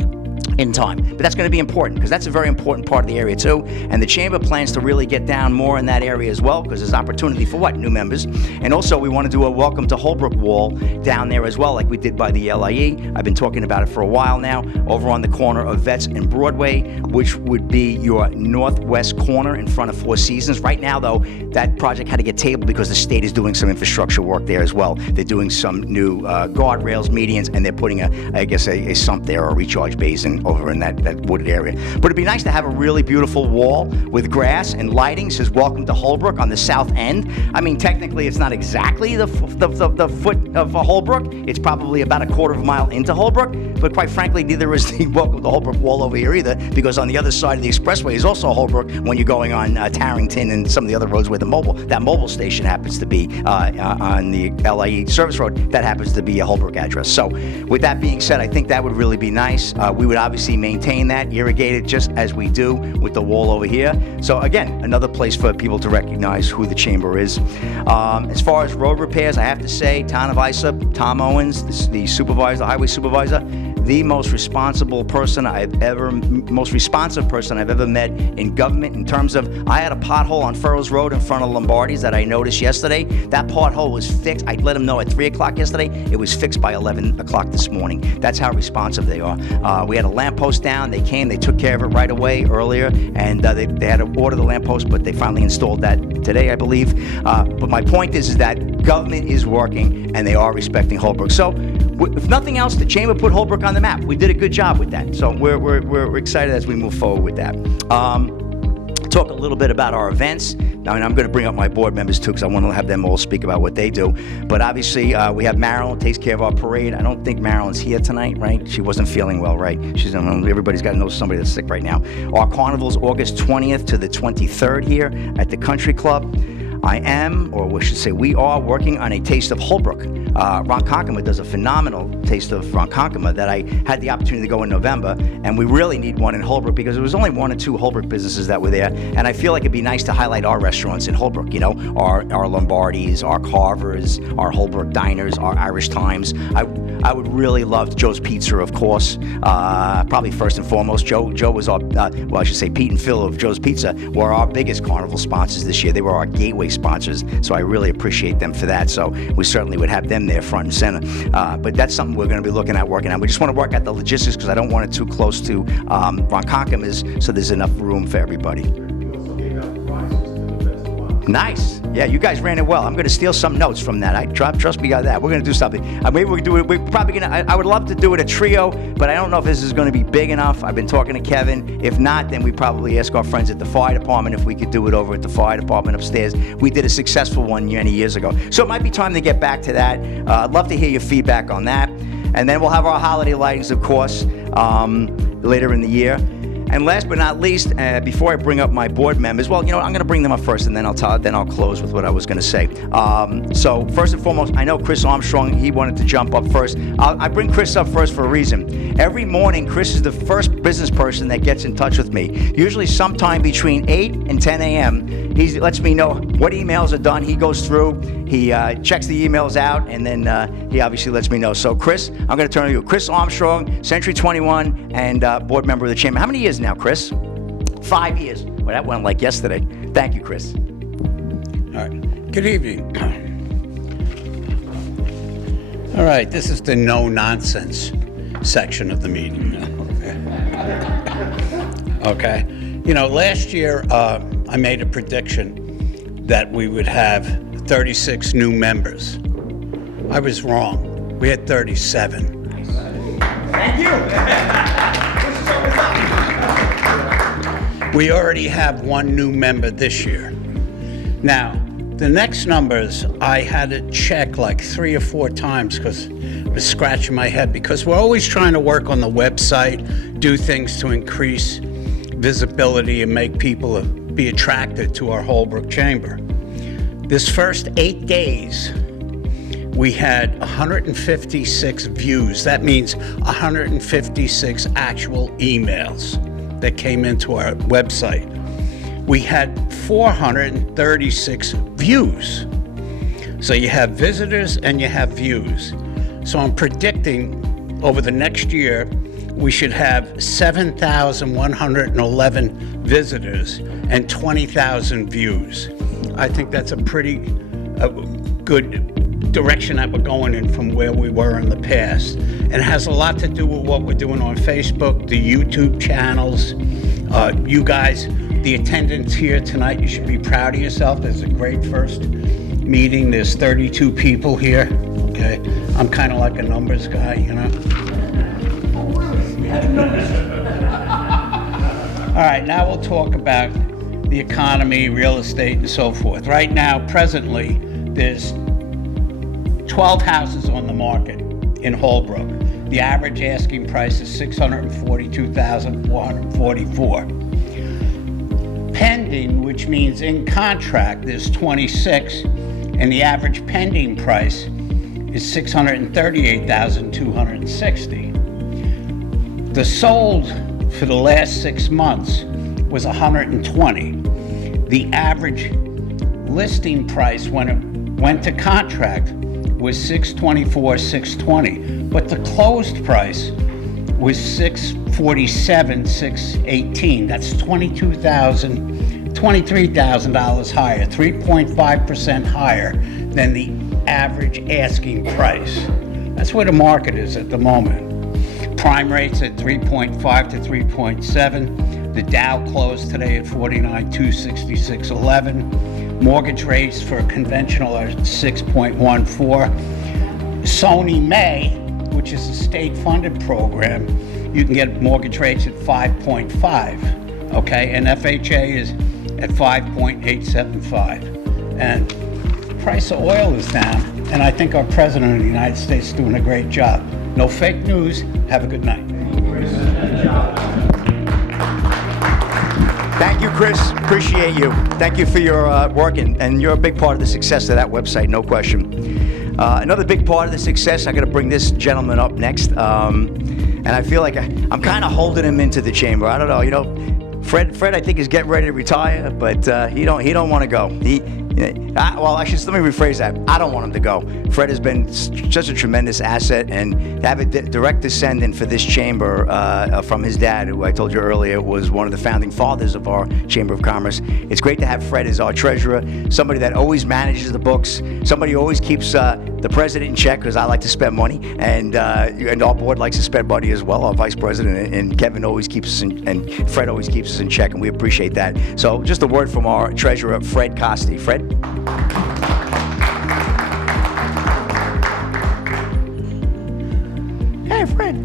In time. But that's going to be important, because that's a very important part of the area too, and the chamber plans to really get down more in that area as well, because there's opportunity for new members. And also we want to do a welcome to Holbrook wall down there as well, like we did by the LIE. I've been talking about it for a while now, over on the corner of Vets and Broadway, which would be your northwest corner in front of Four Seasons. Right now though, that project had to get tabled because the state is doing some infrastructure work there as well. They're doing some new guardrails, medians, and they're putting a sump there, or a recharge basin over in that wooded area. But it'd be nice to have a really beautiful wall with grass and lighting. It says welcome to Holbrook on the south end. I mean, technically it's not exactly the foot of Holbrook. It's probably about a quarter of a mile into Holbrook, but quite frankly, neither is the welcome to Holbrook wall over here either, because on the other side of the expressway is also Holbrook when you're going on Tarrington and some of the other roads where that mobile station happens to be on the LIE service road. That happens to be a Holbrook address. So with that being said, I think that would really be nice. We would obviously maintain that, irrigate it just as we do with the wall over here. So again, another place for people to recognize who the chamber is. As far as road repairs, I have to say, Town of Isa, Tom Owens, the supervisor, the highway supervisor, the most responsive person I've ever met in government, in terms of, I had a pothole on Furrows Road in front of Lombardi's that I noticed yesterday. That pothole was fixed. I let them know at 3 o'clock yesterday. It was fixed by 11 o'clock this morning. That's how responsive they are. We had a lamppost down. They came, they took care of it right away earlier, and they had to order the lamppost, but they finally installed that today, I believe. But my point is that government is working, and they are respecting Holbrook. So if nothing else, the chamber put Holbrook on the map. We did a good job with that. So we're excited as we move forward with that. talk a little bit about our events. Now, and I'm going to bring up my board members too, because I want to have them all speak about what they do. But obviously, we have Marilyn, takes care of our parade. I don't think Marilyn's here tonight, right? She wasn't feeling well, right? Everybody's got to know somebody that's sick right now. Our carnival's August 20th to the 23rd here at the Country Club. I am, or we should say we are, working on a Taste of Holbrook. Ronkonkoma does a phenomenal Taste of Ronkonkoma that I had the opportunity to go in November, and we really need one in Holbrook because there was only 1 or 2 Holbrook businesses that were there, and I feel like it'd be nice to highlight our restaurants in Holbrook, you know, our Lombardis, our Carvers, our Holbrook Diners, our Irish Times. I would really love Joe's Pizza, of course, probably first and foremost. Joe was our, well, I should say Pete and Phil of Joe's Pizza were our biggest carnival sponsors this year. They were our gateway sponsors, so I really appreciate them for that. So we certainly would have them there front and center. But that's something we're going to be looking at working on. We just want to work out the logistics because I don't want it too close to Ronkonkoma, so there's enough room for everybody. Nice. Yeah, you guys ran it well. I'm going to steal some notes from that. Trust me on that. We're going to do something. Maybe we can do it. We're probably going to. I would love to do it a trio, but I don't know if this is going to be big enough. I've been talking to Kevin. If not, then we probably ask our friends at the fire department if we could do it over at the fire department upstairs. We did a successful one many years ago, so it might be time to get back to that. I'd love to hear your feedback on that, and then we'll have our holiday lightings, of course, later in the year. And last but not least, before I bring up my board members, well, you know, I'm going to bring them up first, and then I'll close with what I was going to say. So first and foremost, I know Chris Armstrong, he wanted to jump up first. I bring Chris up first for a reason. Every morning, Chris is the first business person that gets in touch with me. Usually sometime between 8 and 10 a.m., he lets me know what emails are done. He goes through, he checks the emails out, and then he obviously lets me know. So Chris, I'm going to turn to you. Chris Armstrong, Century 21, and board member of the chamber. How many years now, Chris? 5 years. Well, that went like yesterday. Thank you, Chris. All right. Good evening. All right, this is the no-nonsense section of the meeting. Okay. You know, last year I made a prediction that we would have 36 new members. I was wrong. We had 37. Thank you. We already have 1 new member this year. Now, the next numbers, I had to check like 3 or 4 times because I was scratching my head because we're always trying to work on the website, do things to increase visibility and make people be attracted to our Holbrook Chamber. This first 8 days, we had 156 views. That means 156 actual emails that came into our website. We had 436 views. So you have visitors and you have views. So I'm predicting over the next year, we should have 7,111 visitors and 20,000 views. I think that's a pretty good direction that we're going in from where we were in the past. And it has a lot to do with what we're doing on Facebook, the YouTube channels. You guys, the attendance here tonight, you should be proud of yourself. There's a great first meeting. There's 32 people here, okay? I'm kind of like a numbers guy, you know? All right, now we'll talk about the economy, real estate, and so forth. Right now, presently, there's 12 houses on the market in Holbrook. The average asking price is $642,444. Pending, which means in contract, there's 26, and the average pending price is $638,260. The sold for the last 6 months was 120. The average listing price when it went to contract was $624,620, but the closed price was $647,618. That's $23,000 higher, 3.5% higher than the average asking price. That's where the market is at the moment. Prime rates at 3.5 to 3.7. The Dow closed today at 49,266.11. Mortgage rates for conventional are 6.14. Sony May, which is a state-funded program, you can get mortgage rates at 5.5. Okay, and FHA is at 5.875. And the price of oil is down, and I think our President of the United States is doing a great job. No fake news. Have a good night. Thank you, Chris. Appreciate you. Thank you for your work, and you're a big part of the success of that website, no question. Another big part of the success, I got to bring this gentleman up next, and I feel like I'm kind of holding him into the chamber. I don't know, Fred, I think is getting ready to retire, but he don't want to go. Well, actually, let me rephrase that. I don't want him to go. Fred has been such a tremendous asset, and to have a direct descendant for this chamber from his dad, who I told you earlier was one of the founding fathers of our Chamber of Commerce. It's great to have Fred as our treasurer, somebody that always manages the books, somebody who always keeps the president in check, because I like to spend money, and our board likes to spend money as well, our vice president, and Kevin always keeps us and Fred always keeps us in check, and we appreciate that. So just a word from our treasurer, Fred Costi. Fred? Hey, Fred.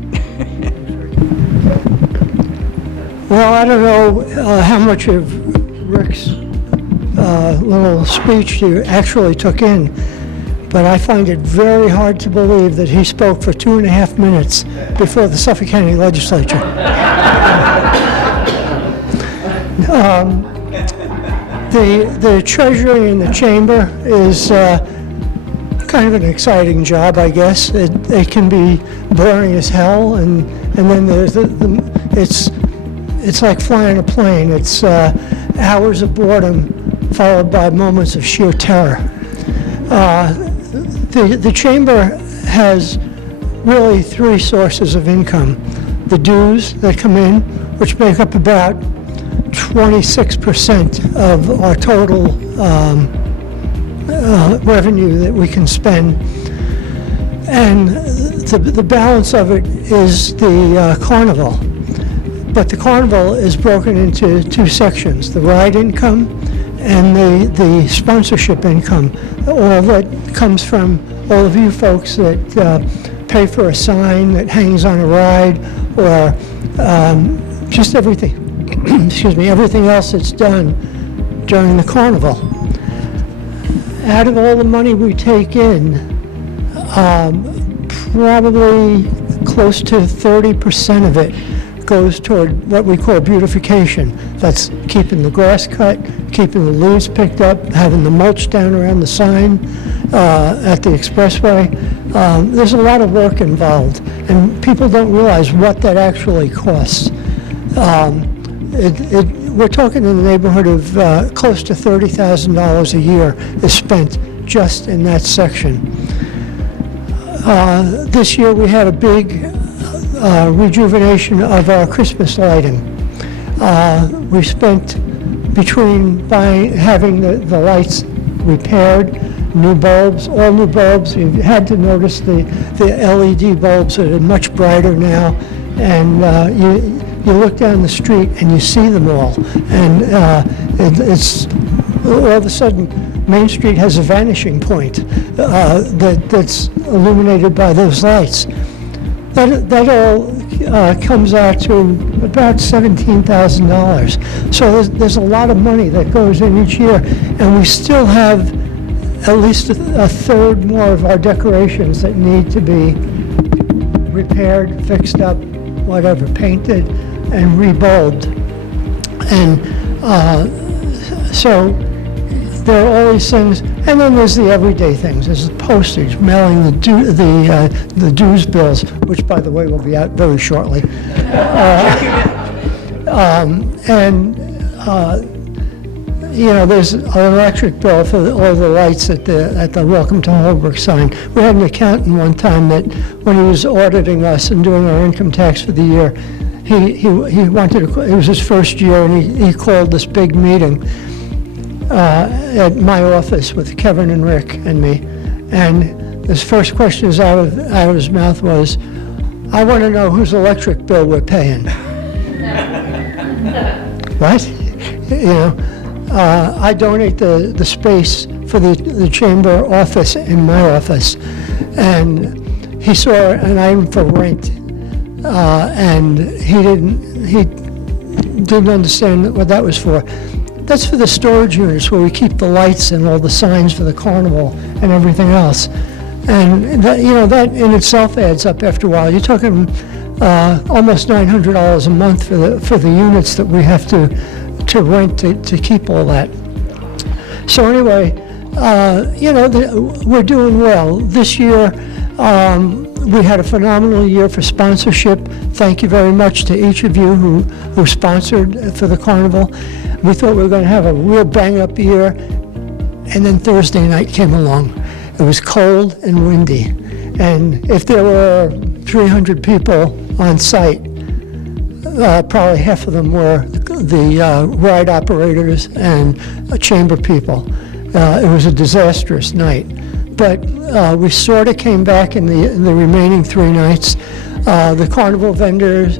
Well, I don't know how much of Rick's little speech you actually took in, but I find it very hard to believe that he spoke for 2.5 minutes before the Suffolk County Legislature. The Treasury in the Chamber is kind of an exciting job, I guess. It can be boring as hell, and then there's it's like flying a plane. It's hours of boredom followed by moments of sheer terror. The Chamber has really 3 sources of income. The dues that come in, which make up about 26% of our total revenue that we can spend. And the balance of it is the carnival. But the carnival is broken into 2 sections, the ride income and the sponsorship income. All that comes from all of you folks that pay for a sign that hangs on a ride, or just everything. Excuse me, everything else that's done during the carnival. Out of all the money we take in, probably close to 30% of it goes toward what we call beautification. That's keeping the grass cut, keeping the leaves picked up, having the mulch down around the sign at the expressway. There's a lot of work involved, and people don't realize what that actually costs. We're talking in the neighborhood of close to $30,000 a year is spent just in that section. This year we had a big rejuvenation of our Christmas lighting. We spent between having the lights repaired, new bulbs, all new bulbs. You've had to notice the LED bulbs that are much brighter now, and you look down the street and you see them all, and it's all of a sudden Main Street has a vanishing point that's illuminated by those lights. That all comes out to about $17,000. So there's a lot of money that goes in each year, and we still have at least a third more of our decorations that need to be repaired, fixed up, whatever, painted, and rebulbed. And so there are all these things, and then there's the everyday things. There's the postage, mailing the dues bills, which, by the way, will be out very shortly. There's an electric bill for all the lights at the Welcome to Holbrook sign. We had an accountant one time that, when he was auditing us and doing our income tax for the year, he wanted to. It was his first year, and he called this big meeting at my office with Kevin and Rick and me, and his first question out of his mouth was, "I want to know whose electric bill we're paying." What? I donate the space for the chamber office in my office, and he saw an item for rent, and he didn't understand what that was for. that's for the storage units where we keep the lights and all the signs for the carnival and everything else. And that, that in itself adds up after a while. You're talking almost $900 a month for the units that we have to rent to keep all that. So anyway, we're doing well. This year, we had a phenomenal year for sponsorship. Thank you very much to each of you who sponsored for the carnival. We thought we were going to have a real bang-up year, and then Thursday night came along. It was cold and windy, and if there were 300 people on site, probably half of them were the ride operators and chamber people. It was a disastrous night. But we sort of came back in the remaining 3 nights. The carnival vendors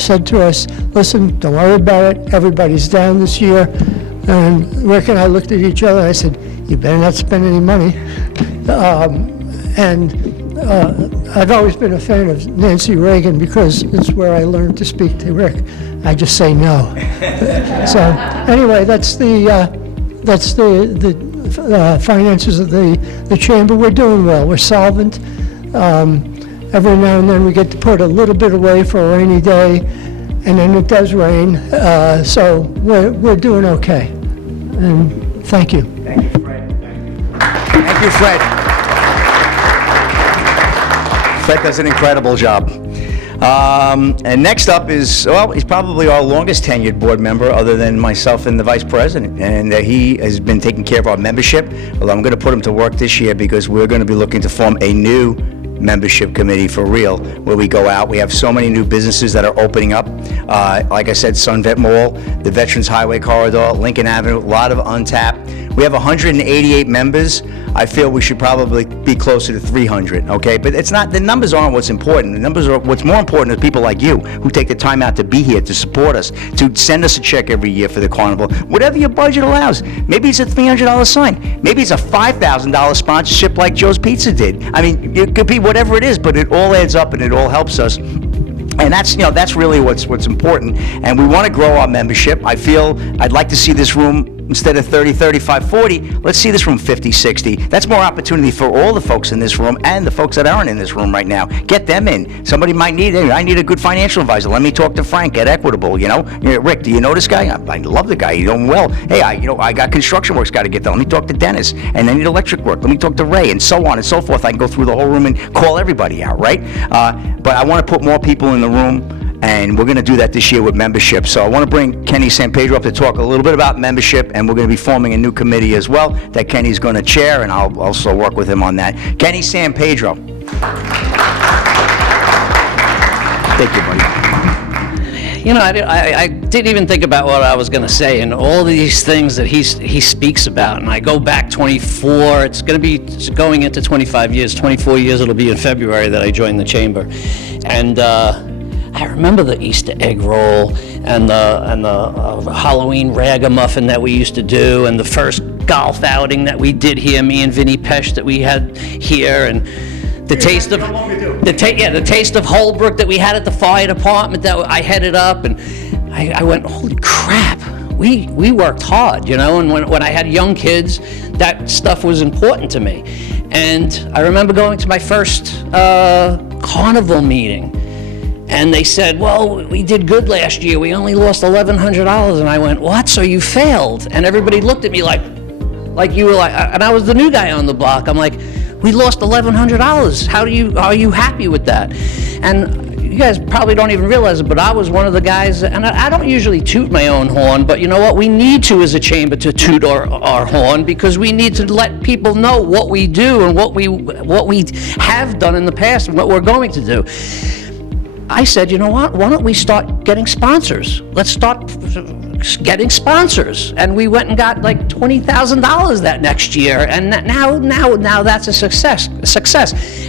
said to us, listen, don't worry about it. Everybody's down this year. And Rick and I looked at each other and I said, you better not spend any money. I've always been a fan of Nancy Reagan because it's where I learned to speak to Rick. I just say no. So anyway, that's the finances of the chamber. We're doing well. We're solvent. Every now and then we get to put a little bit away for a rainy day, and then it does rain. So we're doing okay. And thank you. Thank you, Fred. Thank you, Fred. Fred does an incredible job. And next up is, well, he's probably our longest tenured board member other than myself and the vice president. And he has been taking care of our membership. Well, I'm going to put him to work this year because we're going to be looking to form a new membership committee for real, where we go out. We have so many new businesses that are opening up. Like I said, Sunvet Mall, the Veterans Highway Corridor, Lincoln Avenue, a lot of untapped. We have 188 members. I feel we should probably be closer to 300, okay? But it's not, the numbers aren't what's important. The numbers are, what's more important is people like you who take the time out to be here, to support us, to send us a check every year for the carnival. Whatever your budget allows. Maybe it's a $300 sign. Maybe it's a $5,000 sponsorship like Joe's Pizza did. I mean, it could be whatever it is, but it all adds up and it all helps us. And that's, that's really what's important. And we want to grow our membership. I feel I'd like to see this room, instead of 30, 35, 40, let's see this room 50, 60. That's more opportunity for all the folks in this room and the folks that aren't in this room right now. Get them in. Somebody might need, I need a good financial advisor. Let me talk to Frank at Equitable, Rick, do you know this guy? I love the guy. He's doing well. Hey, I got construction work's got to get done. Let me talk to Dennis. And I need electric work. Let me talk to Ray, and so on and so forth. I can go through the whole room and call everybody out, right? But I want to put more people in the room. And we're going to do that this year with membership. So I want to bring Kenny San Pedro up to talk a little bit about membership, and we're going to be forming a new committee as well that Kenny's going to chair, and I'll also work with him on that. Kenny San Pedro. Thank you, buddy. I didn't even think about what I was going to say, and all these things that he speaks about. And I go back 24. It's going to be going into 25 years. 24 years. It'll be in February that I joined the chamber, and. I remember the Easter egg roll and the Halloween ragamuffin that we used to do, and the first golf outing that we did here, me and Vinny Pesh, that we had here, and the taste of the taste of Holbrook that we had at the fire department that I headed up, and I went, holy crap, we worked hard, and when I had young kids, that stuff was important to me. And I remember going to my first carnival meeting. And they said, well, we did good last year. We only lost $1,100. And I went, what? So you failed? And everybody looked at me like you were like, and I was the new guy on the block. I'm like, we lost $1,100. Are you happy with that? And you guys probably don't even realize it, but I was one of the guys, and I don't usually toot my own horn, but you know what? We need to, as a chamber, to toot our horn, because we need to let people know what we do and what we have done in the past and what we're going to do. I said, you know what, why don't we start getting sponsors? Let's start getting sponsors. And we went and got like $20,000 that next year. And now that's a success.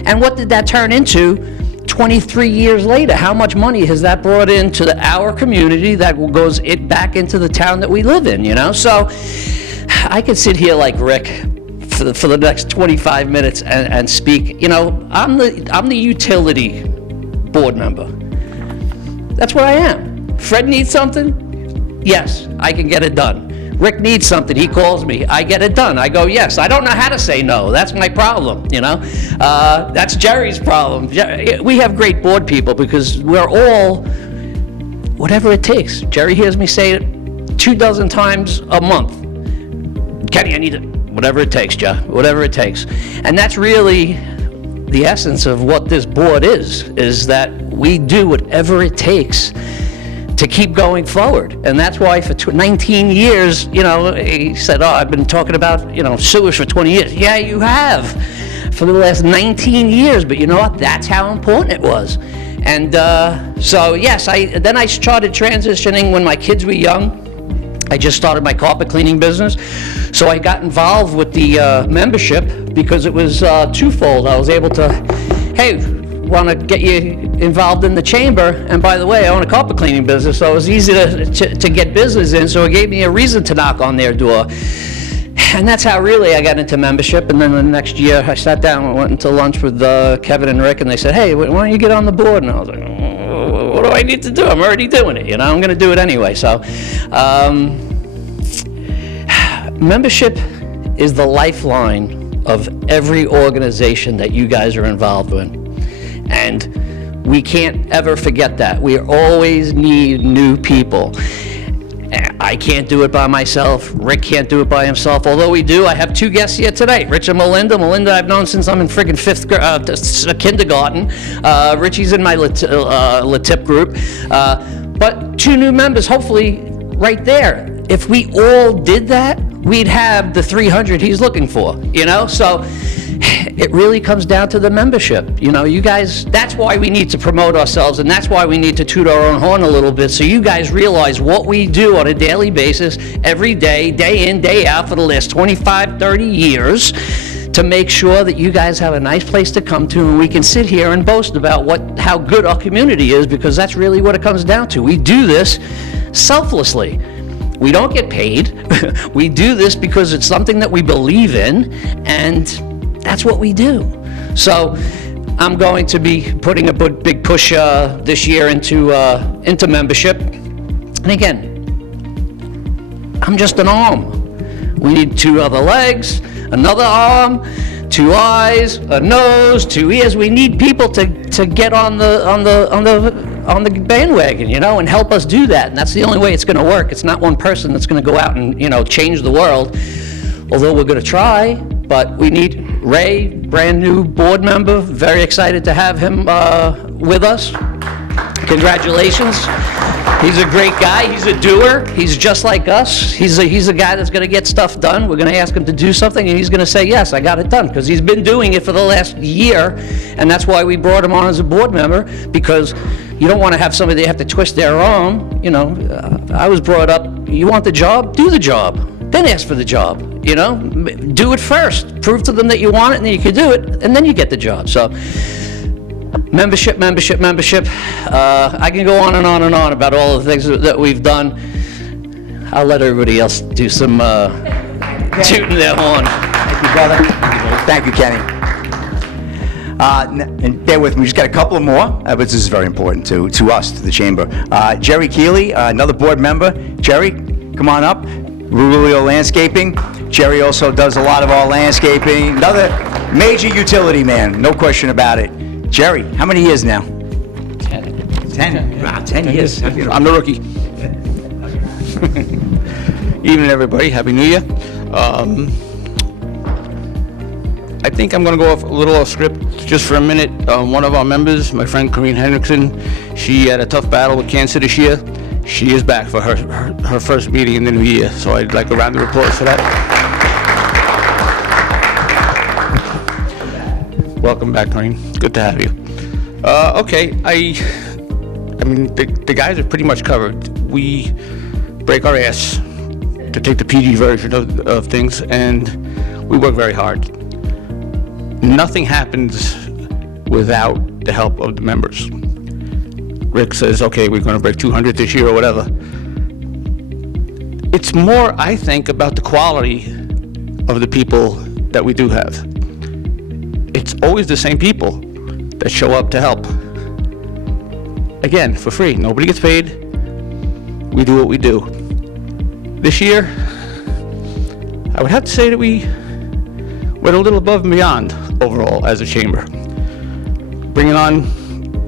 And what did that turn into 23 years later? How much money has that brought into our community that goes back into the town that we live in, So I could sit here like Rick for the next 25 minutes and speak. I'm the utility board member. That's what I am. Fred needs something? Yes, I can get it done. Rick needs something, he calls me, I get it done. I go, yes. I don't know how to say no. That's my problem, you know? That's Jerry's problem. We have great board people because we're all, whatever it takes. Jerry hears me say it 24 times a month. Kenny, I need it. Whatever it takes, Joe. Whatever it takes. And that's really the essence of what this board is that we do whatever it takes to keep going forward. And that's why for 19 years, you know, he said, oh, I've been talking about, you know, sewage for 20 years. Yeah, you have for the last 19 years, but you know what? That's how important it was. And so, yes, then I started transitioning when my kids were young. I just started my carpet cleaning business. So I got involved with the membership because it was twofold. I was able to, hey, want to get you involved in the chamber, and by the way, I own a carpet cleaning business, so it was easy to get business in, so it gave me a reason to knock on their door. And that's how really I got into membership. And then the next year I sat down and went into lunch with Kevin and Rick, and they said, hey, why don't you get on the board? And I was like, what do I need to do? I'm already doing it, you know, I'm going to do it anyway. So membership is the lifeline of every organization that you guys are involved in. And we can't ever forget that. We always need new people. I can't do it by myself. Rick can't do it by himself. Although we do, I have two guests here today, Rich and Melinda. Melinda I've known since I'm in friggin' kindergarten. Richie's in my LaTip group. But two new members, hopefully, right there. If we all did that, we'd have the 300 he's looking for, you know? So it really comes down to the membership. You know, you guys, that's why we need to promote ourselves, and that's why we need to toot our own horn a little bit, so you guys realize what we do on a daily basis, every day, day in, day out, for the last 25, 30 years, to make sure that you guys have a nice place to come to, and we can sit here and boast about how good our community is, because that's really what it comes down to. We do this selflessly. We don't get paid. We do this because it's something that we believe in, and that's what we do. So I'm going to be putting a big push this year into membership. And again, I'm just an arm. We need two other legs, another arm, two eyes, a nose, two ears. We need people to get on the bandwagon, you know, and help us do that. And that's the only way it's going to work. It's not one person that's going to go out and, you know, change the world. Although we're going to try, but we need Ray, brand new board member. Very excited to have him with us. Congratulations. He's a great guy. He's a doer. He's just like us. He's a guy that's going to get stuff done. We're going to ask him to do something, and he's going to say, yes, I got it done, because he's been doing it for the last year, and that's why we brought him on as a board member, because you don't want to have somebody they have to twist their arm. You know, I was brought up, you want the job? Do the job. Then ask for the job, you know? Do it first. Prove to them that you want it, and then you can do it, and then you get the job. So membership. I can go on and on and on about all the things that we've done. I'll let everybody else do some tooting their horn. Thank you, brother. Thank you, Kenny. And bear with me, we just got a couple more, but this is very important to us, to the chamber. Jerry Keeley, another board member. Jerry, come on up. Ruralio Landscaping. Jerry also does a lot of our landscaping. Another major utility man, no question about it. Jerry, how many years now? 10. Wow, 10 years. I'm the rookie. Evening, everybody. Happy New Year. I think I'm going to go off a little off script just for a minute. One of our members, my friend Corinne Hendrickson, she had a tough battle with cancer this year. She is back for her first meeting in the new year, so I'd like a round of applause for that. Welcome back, Corinne. Good to have you. Okay, I mean, the guys are pretty much covered. We break our ass to take the PG version of things, and we work very hard. Nothing happens without the help of the members. Rick says, okay, we're going to break 200 this year or whatever. It's more, I think, about the quality of the people that we do have. It's always the same people that show up to help. Again, for free. Nobody gets paid. We do what we do. This year, I would have to say that we went a little above and beyond overall as a chamber. Bringing on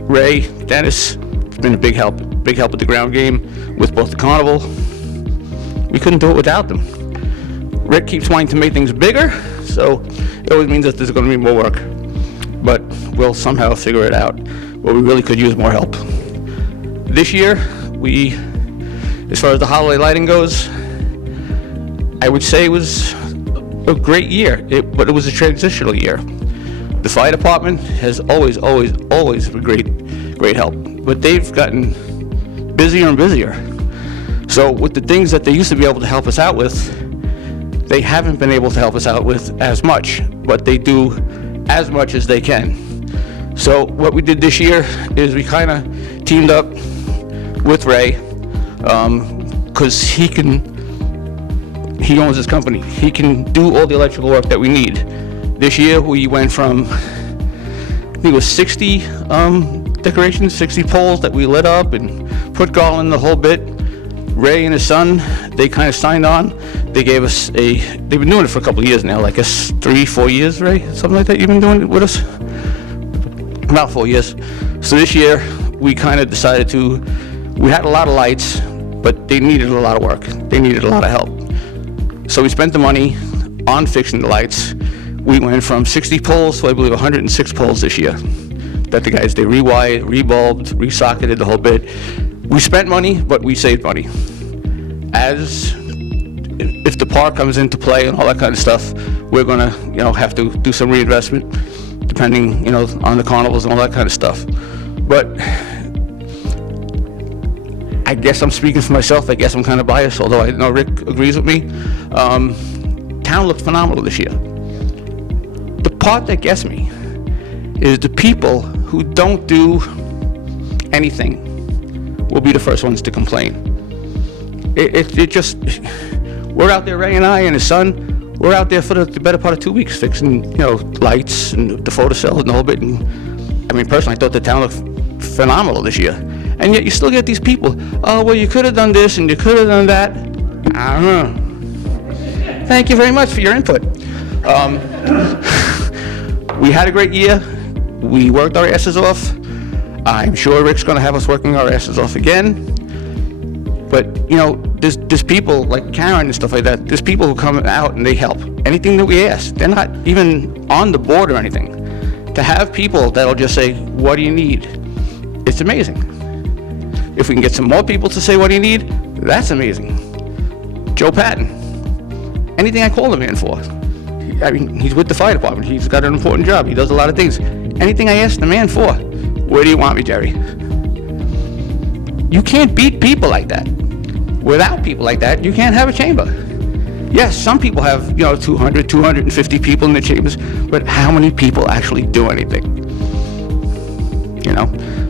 Ray, Dennis, it's been a big help with the ground game, with both the carnival. We couldn't do it without them. Rick keeps wanting to make things bigger, so it always means that there's going to be more work. But we'll somehow figure it out. But we really could use more help. This year, as far as the holiday lighting goes, I would say it was a great year, but it was a transitional year. The fire department has always been great help, but they've gotten busier and busier. So with the things that they used to be able to help us out with, they haven't been able to help us out with as much, but they do as much as they can. So what we did this year is we kind of teamed up with Ray, because he owns his company. He can do all the electrical work that we need. This year we went from, I think it was 60 decorations, 60 poles that we lit up and put garland, the whole bit. Ray and his son, they kind of signed on. They gave us they've been doing it for a couple of years now, like 3-4 years, Ray? Something like that, you've been doing it with us? About 4 years. So this year, we kind of decided we had a lot of lights, but they needed a lot of work. They needed a lot of help. So we spent the money on fixing the lights. We went from 60 poles to, I believe, 106 poles this year. That the guys, they rewired, rebulbed, resocketed, the whole bit. We spent money, but we saved money. If the park comes into play and all that kind of stuff, we're gonna, have to do some reinvestment, depending, on the carnivals and all that kind of stuff. But I guess I'm speaking for myself. I guess I'm kind of biased, although I know Rick agrees with me. Town looked phenomenal this year. The part that gets me is the people who don't do anything will be the first ones to complain. We're out there, Ray and I and his son, we're out there for the better part of 2 weeks fixing, lights and the photo cells and the whole bit. And I mean, personally, I thought the town looked phenomenal this year. And yet you still get these people, oh, well, you could have done this and you could have done that. I don't know. Thank you very much for your input. We had a great year. We worked our asses off. I'm sure Rick's going to have us working our asses off again. But, there's people like Karen and stuff like that. There's people who come out and they help. Anything that we ask, they're not even on the board or anything. To have people that'll just say, what do you need? It's amazing. If we can get some more people to say, what do you need? That's amazing. Joe Patton. Anything I call the man for. He's with the fire department. He's got an important job. He does a lot of things. Anything I ask the man for, where do you want me, Jerry? You can't beat people like that. Without people like that, you can't have a chamber. Yes, some people have, 200, 250 people in the chambers, but how many people actually do anything?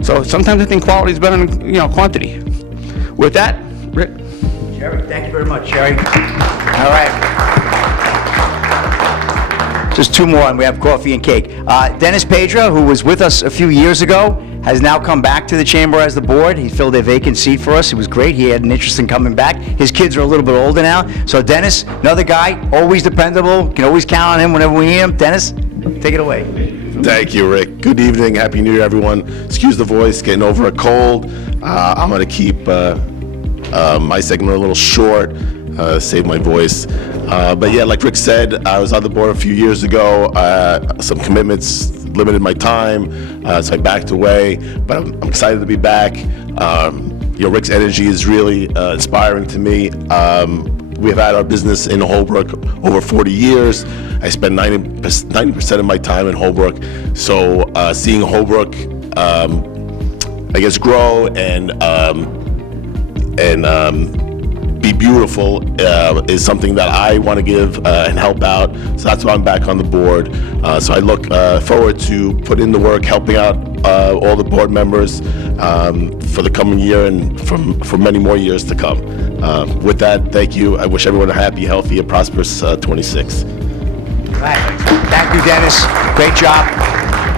So sometimes I think quality is better than, quantity. With that, Rick. Jerry, thank you very much, Jerry. All right. Just two more, and we have coffee and cake. Dennis Pedra, who was with us a few years ago, has now come back to the chamber as the board. He filled a vacant seat for us. It was great. He had an interest in coming back. His kids are a little bit older now. So Dennis, another guy, always dependable. Can always count on him whenever we need him. Dennis, take it away. Thank you, Rick. Good evening. Happy New Year, everyone. Excuse the voice, getting over a cold. I'm going to keep my segment a little short, save my voice. But yeah, like Rick said, I was on the board a few years ago. Some commitments limited my time, so I backed away. But I'm excited to be back. Rick's energy is really inspiring to me. We've had our business in Holbrook over 40 years. I spend 90% of my time in Holbrook. So seeing Holbrook, grow and be beautiful is something that I want to give and help out. So that's why I'm back on the board. So I look forward to putting in the work, helping out all the board members for the coming year and for many more years to come. With that, thank you. I wish everyone a happy, healthy, and prosperous 26. Right. Thank you, Dennis. Great job.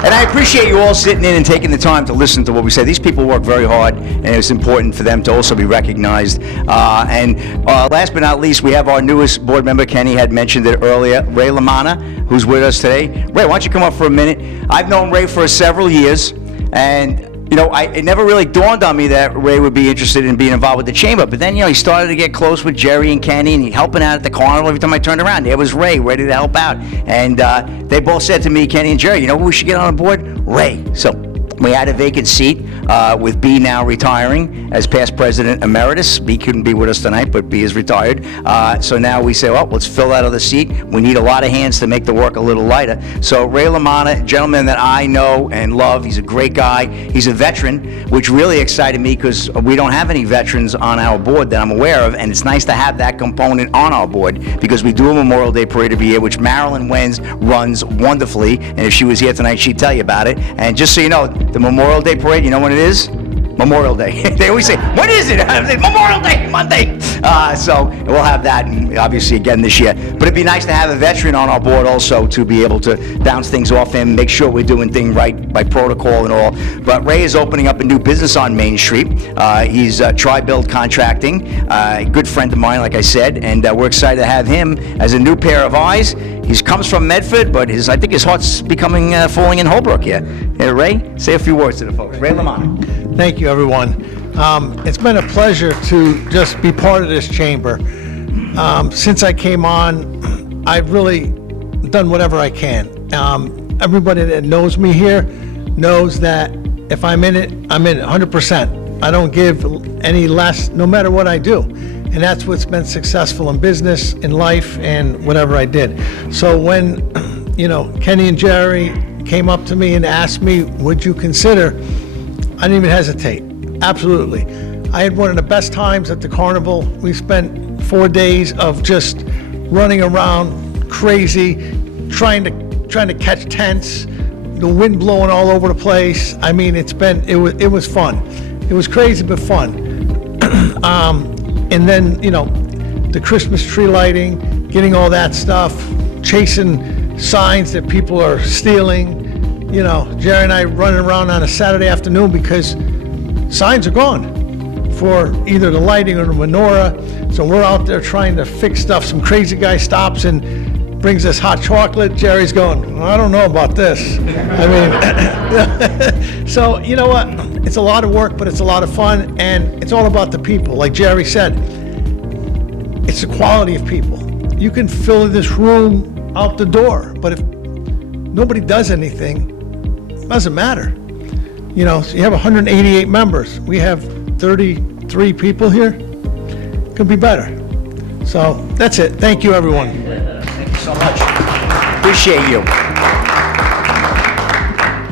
And I appreciate you all sitting in and taking the time to listen to what we say. These people work very hard, and it's important for them to also be recognized. Last but not least, we have our newest board member. Kenny had mentioned it earlier, Ray LaManna, who's with us today. Ray, why don't you come up for a minute? I've known Ray for several years, and it never really dawned on me that Ray would be interested in being involved with the chamber. But then, he started to get close with Jerry and Kenny and helping out at the carnival. Every time I turned around, there was Ray ready to help out. And they both said to me, Kenny and Jerry, who we should get on board? Ray. So we had a vacant seat with B now retiring as past president emeritus. B couldn't be with us tonight, but B is retired. So now we say, well, let's fill that other seat. We need a lot of hands to make the work a little lighter. So Ray LaManna, a gentleman that I know and love, he's a great guy. He's a veteran, which really excited me because we don't have any veterans on our board that I'm aware of, and it's nice to have that component on our board because we do a Memorial Day Parade every year, which Marilyn Wenz runs wonderfully, and if she was here tonight, she'd tell you about it. And just so you know, the Memorial Day Parade, you know when it is? Memorial Day. They always say, when is it? I say, Memorial Day, Monday. So we'll have that, and obviously again this year. But it'd be nice to have a veteran on our board also to be able to bounce things off him, make sure we're doing things right by protocol and all. But Ray is opening up a new business on Main Street. He's Tri-Build Contracting, a good friend of mine, like I said, and we're excited to have him as a new pair of eyes. He comes from Medford, but I think his heart's becoming falling in Holbrook here. Hey, Ray, say a few words to the folks. Ray LaManna. Thank you, everyone. It's been a pleasure to just be part of this chamber. Since I came on, I've really done whatever I can. Everybody that knows me here knows that if I'm in it, I'm in it 100%. I don't give any less, no matter what I do. And that's what's been successful in business, in life, and whatever I did. So when, Kenny and Jerry came up to me and asked me, would you consider, I didn't even hesitate. Absolutely. I had one of the best times at the carnival. We spent 4 days of just running around crazy, trying to catch tents, the wind blowing all over the place. I mean, it was fun. It was crazy but fun. And then, the Christmas tree lighting, getting all that stuff, chasing signs that people are stealing. Jerry and I running around on a Saturday afternoon because signs are gone for either the lighting or the menorah. So we're out there trying to fix stuff. Some crazy guy stops and brings us hot chocolate. Jerry's going, I don't know about this. I mean, so you know what? It's a lot of work, but it's a lot of fun, and it's all about the people. Like Jerry said, it's the quality of people. You can fill this room out the door, but if nobody does anything, it doesn't matter. So you have 188 members. We have 33 people here. Could be better. So that's it. Thank you, everyone. Thank you so much. Appreciate you.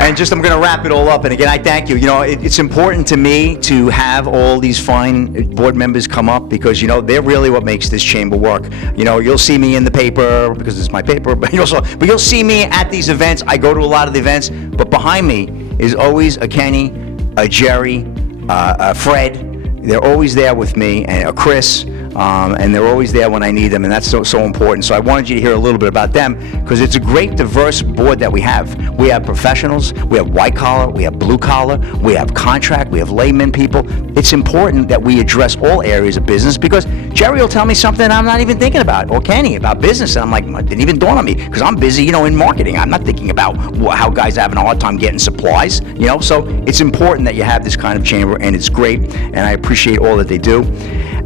And I'm going to wrap it all up. And again, I thank you. It's important to me to have all these fine board members come up because, they're really what makes this chamber work. You'll see me in the paper because it's my paper, but you'll see me at these events. I go to a lot of the events, but behind me is always a Kenny, a Jerry, a Fred. They're always there with me, and a Chris. And they're always there when I need them, and that's so important. So I wanted you to hear a little bit about them because it's a great diverse board that we have. We have professionals, we have white collar, we have blue collar, we have contract, we have layman people. It's important that we address all areas of business because Jerry will tell me something I'm not even thinking about, or Kenny about business, and I'm like, it didn't even dawn on me because I'm busy, in marketing. I'm not thinking about how guys are having a hard time getting supplies, So it's important that you have this kind of chamber, and it's great, and I appreciate all that they do.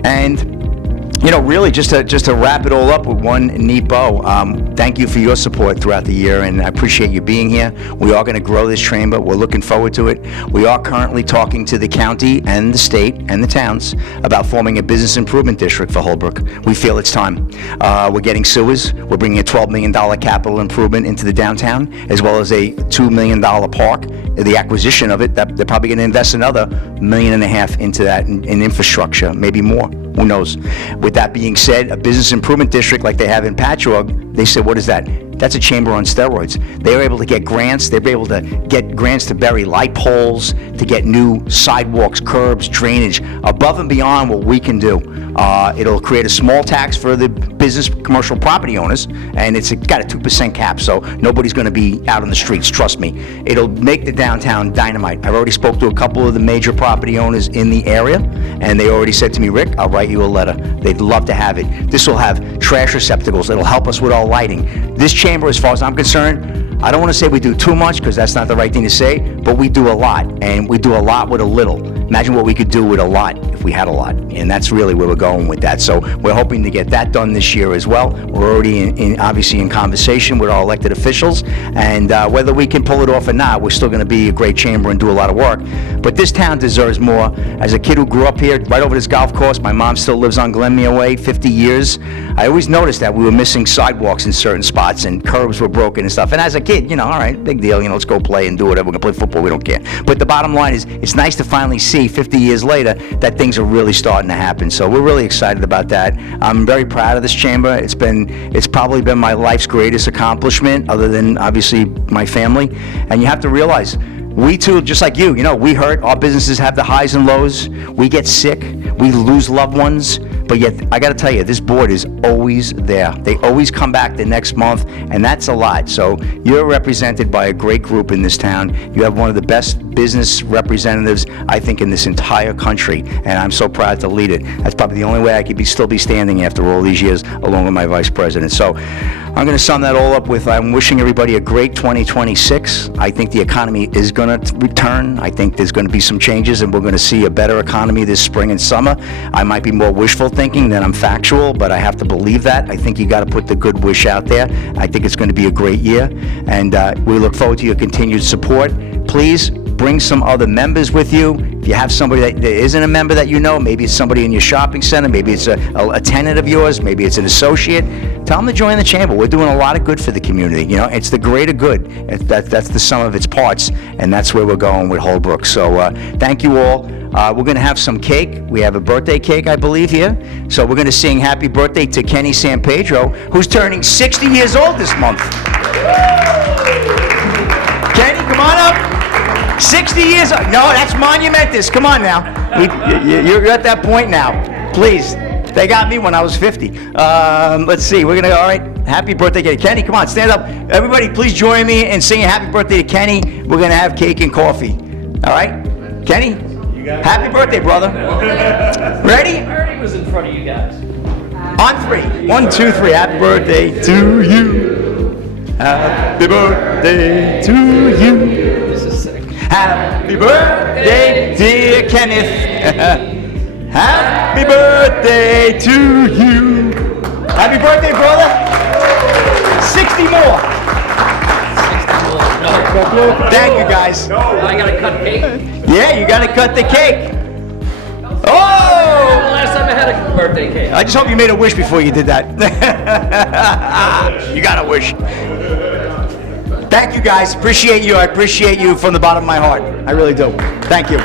And really, just to wrap it all up with one neat bow, thank you for your support throughout the year, and I appreciate you being here. We are going to grow this chamber. We're looking forward to it. We are currently talking to the county and the state and the towns about forming a business improvement district for Holbrook. We feel it's time. We're getting sewers. We're bringing a $12 million capital improvement into the downtown, as well as a $2 million park. The acquisition of it, that they're probably going to invest another $1.5 million into that in infrastructure, maybe more. Who knows? With that being said, a business improvement district like they have in Patchogue, they said, what is that? that's a chamber on steroids. They were able to get grants. They were able to get grants to bury light poles, to get new sidewalks, curbs, drainage, above and beyond what we can do. It'll create a small tax for the business commercial property owners, and it's got a 2% cap, so nobody's going to be out on the streets, trust me. It'll make the downtown dynamite. I've already spoke to a couple of the major property owners in the area, and they already said to me, Rick, I'll write you a letter. They'd love to have it. This will have trash receptacles. It'll help us with our lighting. This chamber, as far as I'm concerned, I don't want to say we do too much, because that's not the right thing to say, but we do a lot, and we do a lot with a little. Imagine what we could do with a lot if we had a lot, and that's really where we're going with that. So we're hoping to get that done this year as well. We're already obviously in conversation with our elected officials, and whether we can pull it off or not, we're still going to be a great chamber and do a lot of work. But this town deserves more. As a kid who grew up here, right over this golf course, my mom still lives on Glenmere Way, 50 years. I always noticed that we were missing sidewalks in certain spots, and curbs were broken and stuff. And as a kid, all right, big deal, let's go play and do whatever. We're going to play football, we don't care. But the bottom line is, it's nice to finally see 50 years later that things are really starting to happen. So we're really excited about that. I'm very proud of this chamber. It's probably been my life's greatest accomplishment, other than obviously my family. And you have to realize, we too, just like you, we hurt. Our businesses have the highs and lows. We get sick. We lose loved ones. But yet, I got to tell you, this board is always there. They always come back the next month, and that's a lot. So you're represented by a great group in this town. You have one of the best business representatives, I think, in this entire country, and I'm so proud to lead it. That's probably the only way I could still be standing after all these years, along with my vice president. So I'm going to sum that all up with, I'm wishing everybody a great 2026. I think the economy is going to return. I think there's going to be some changes, and we're going to see a better economy this spring and summer. I might be more wishful thinking than I'm factual, but I have to believe that. I think you got to put the good wish out there. I think it's going to be a great year, and we look forward to your continued support. Please bring some other members with you. If you have somebody that isn't a member that maybe it's somebody in your shopping center, maybe it's a tenant of yours, maybe it's an associate, tell them to join the chamber. We're doing a lot of good for the community. It's the greater good. That's the sum of its parts, and that's where we're going with Holbrook. So thank you all. We're going to have some cake. We have a birthday cake, I believe, here. So we're going to sing happy birthday to Kenny San Pedro, who's turning 60 years old this month. Kenny, come on up. 60 years old. No, that's monumentous. Come on now. You're at that point now. Please. They got me when I was 50. Let's see. We're going to, all right. Happy birthday, Kenny. Kenny, come on, stand up. Everybody, please join me in singing happy birthday to Kenny. We're going to have cake and coffee. All right? Kenny, happy birthday, brother. Ready? I already was in front of you guys. On three. 1, 2, 3. Happy birthday to you. Happy birthday to you. This is sick. Happy birthday, dear Kenneth. Happy birthday to you. Happy birthday, brother. 60 more. 60 more. No. Thank you, guys. I gotta cut cake. Yeah, you gotta cut the cake. The Oh! last time I had a birthday cake. I just hope you made a wish before you did that. You got a wish. Thank you, guys. Appreciate you. I appreciate you from the bottom of my heart. I really do. Thank you.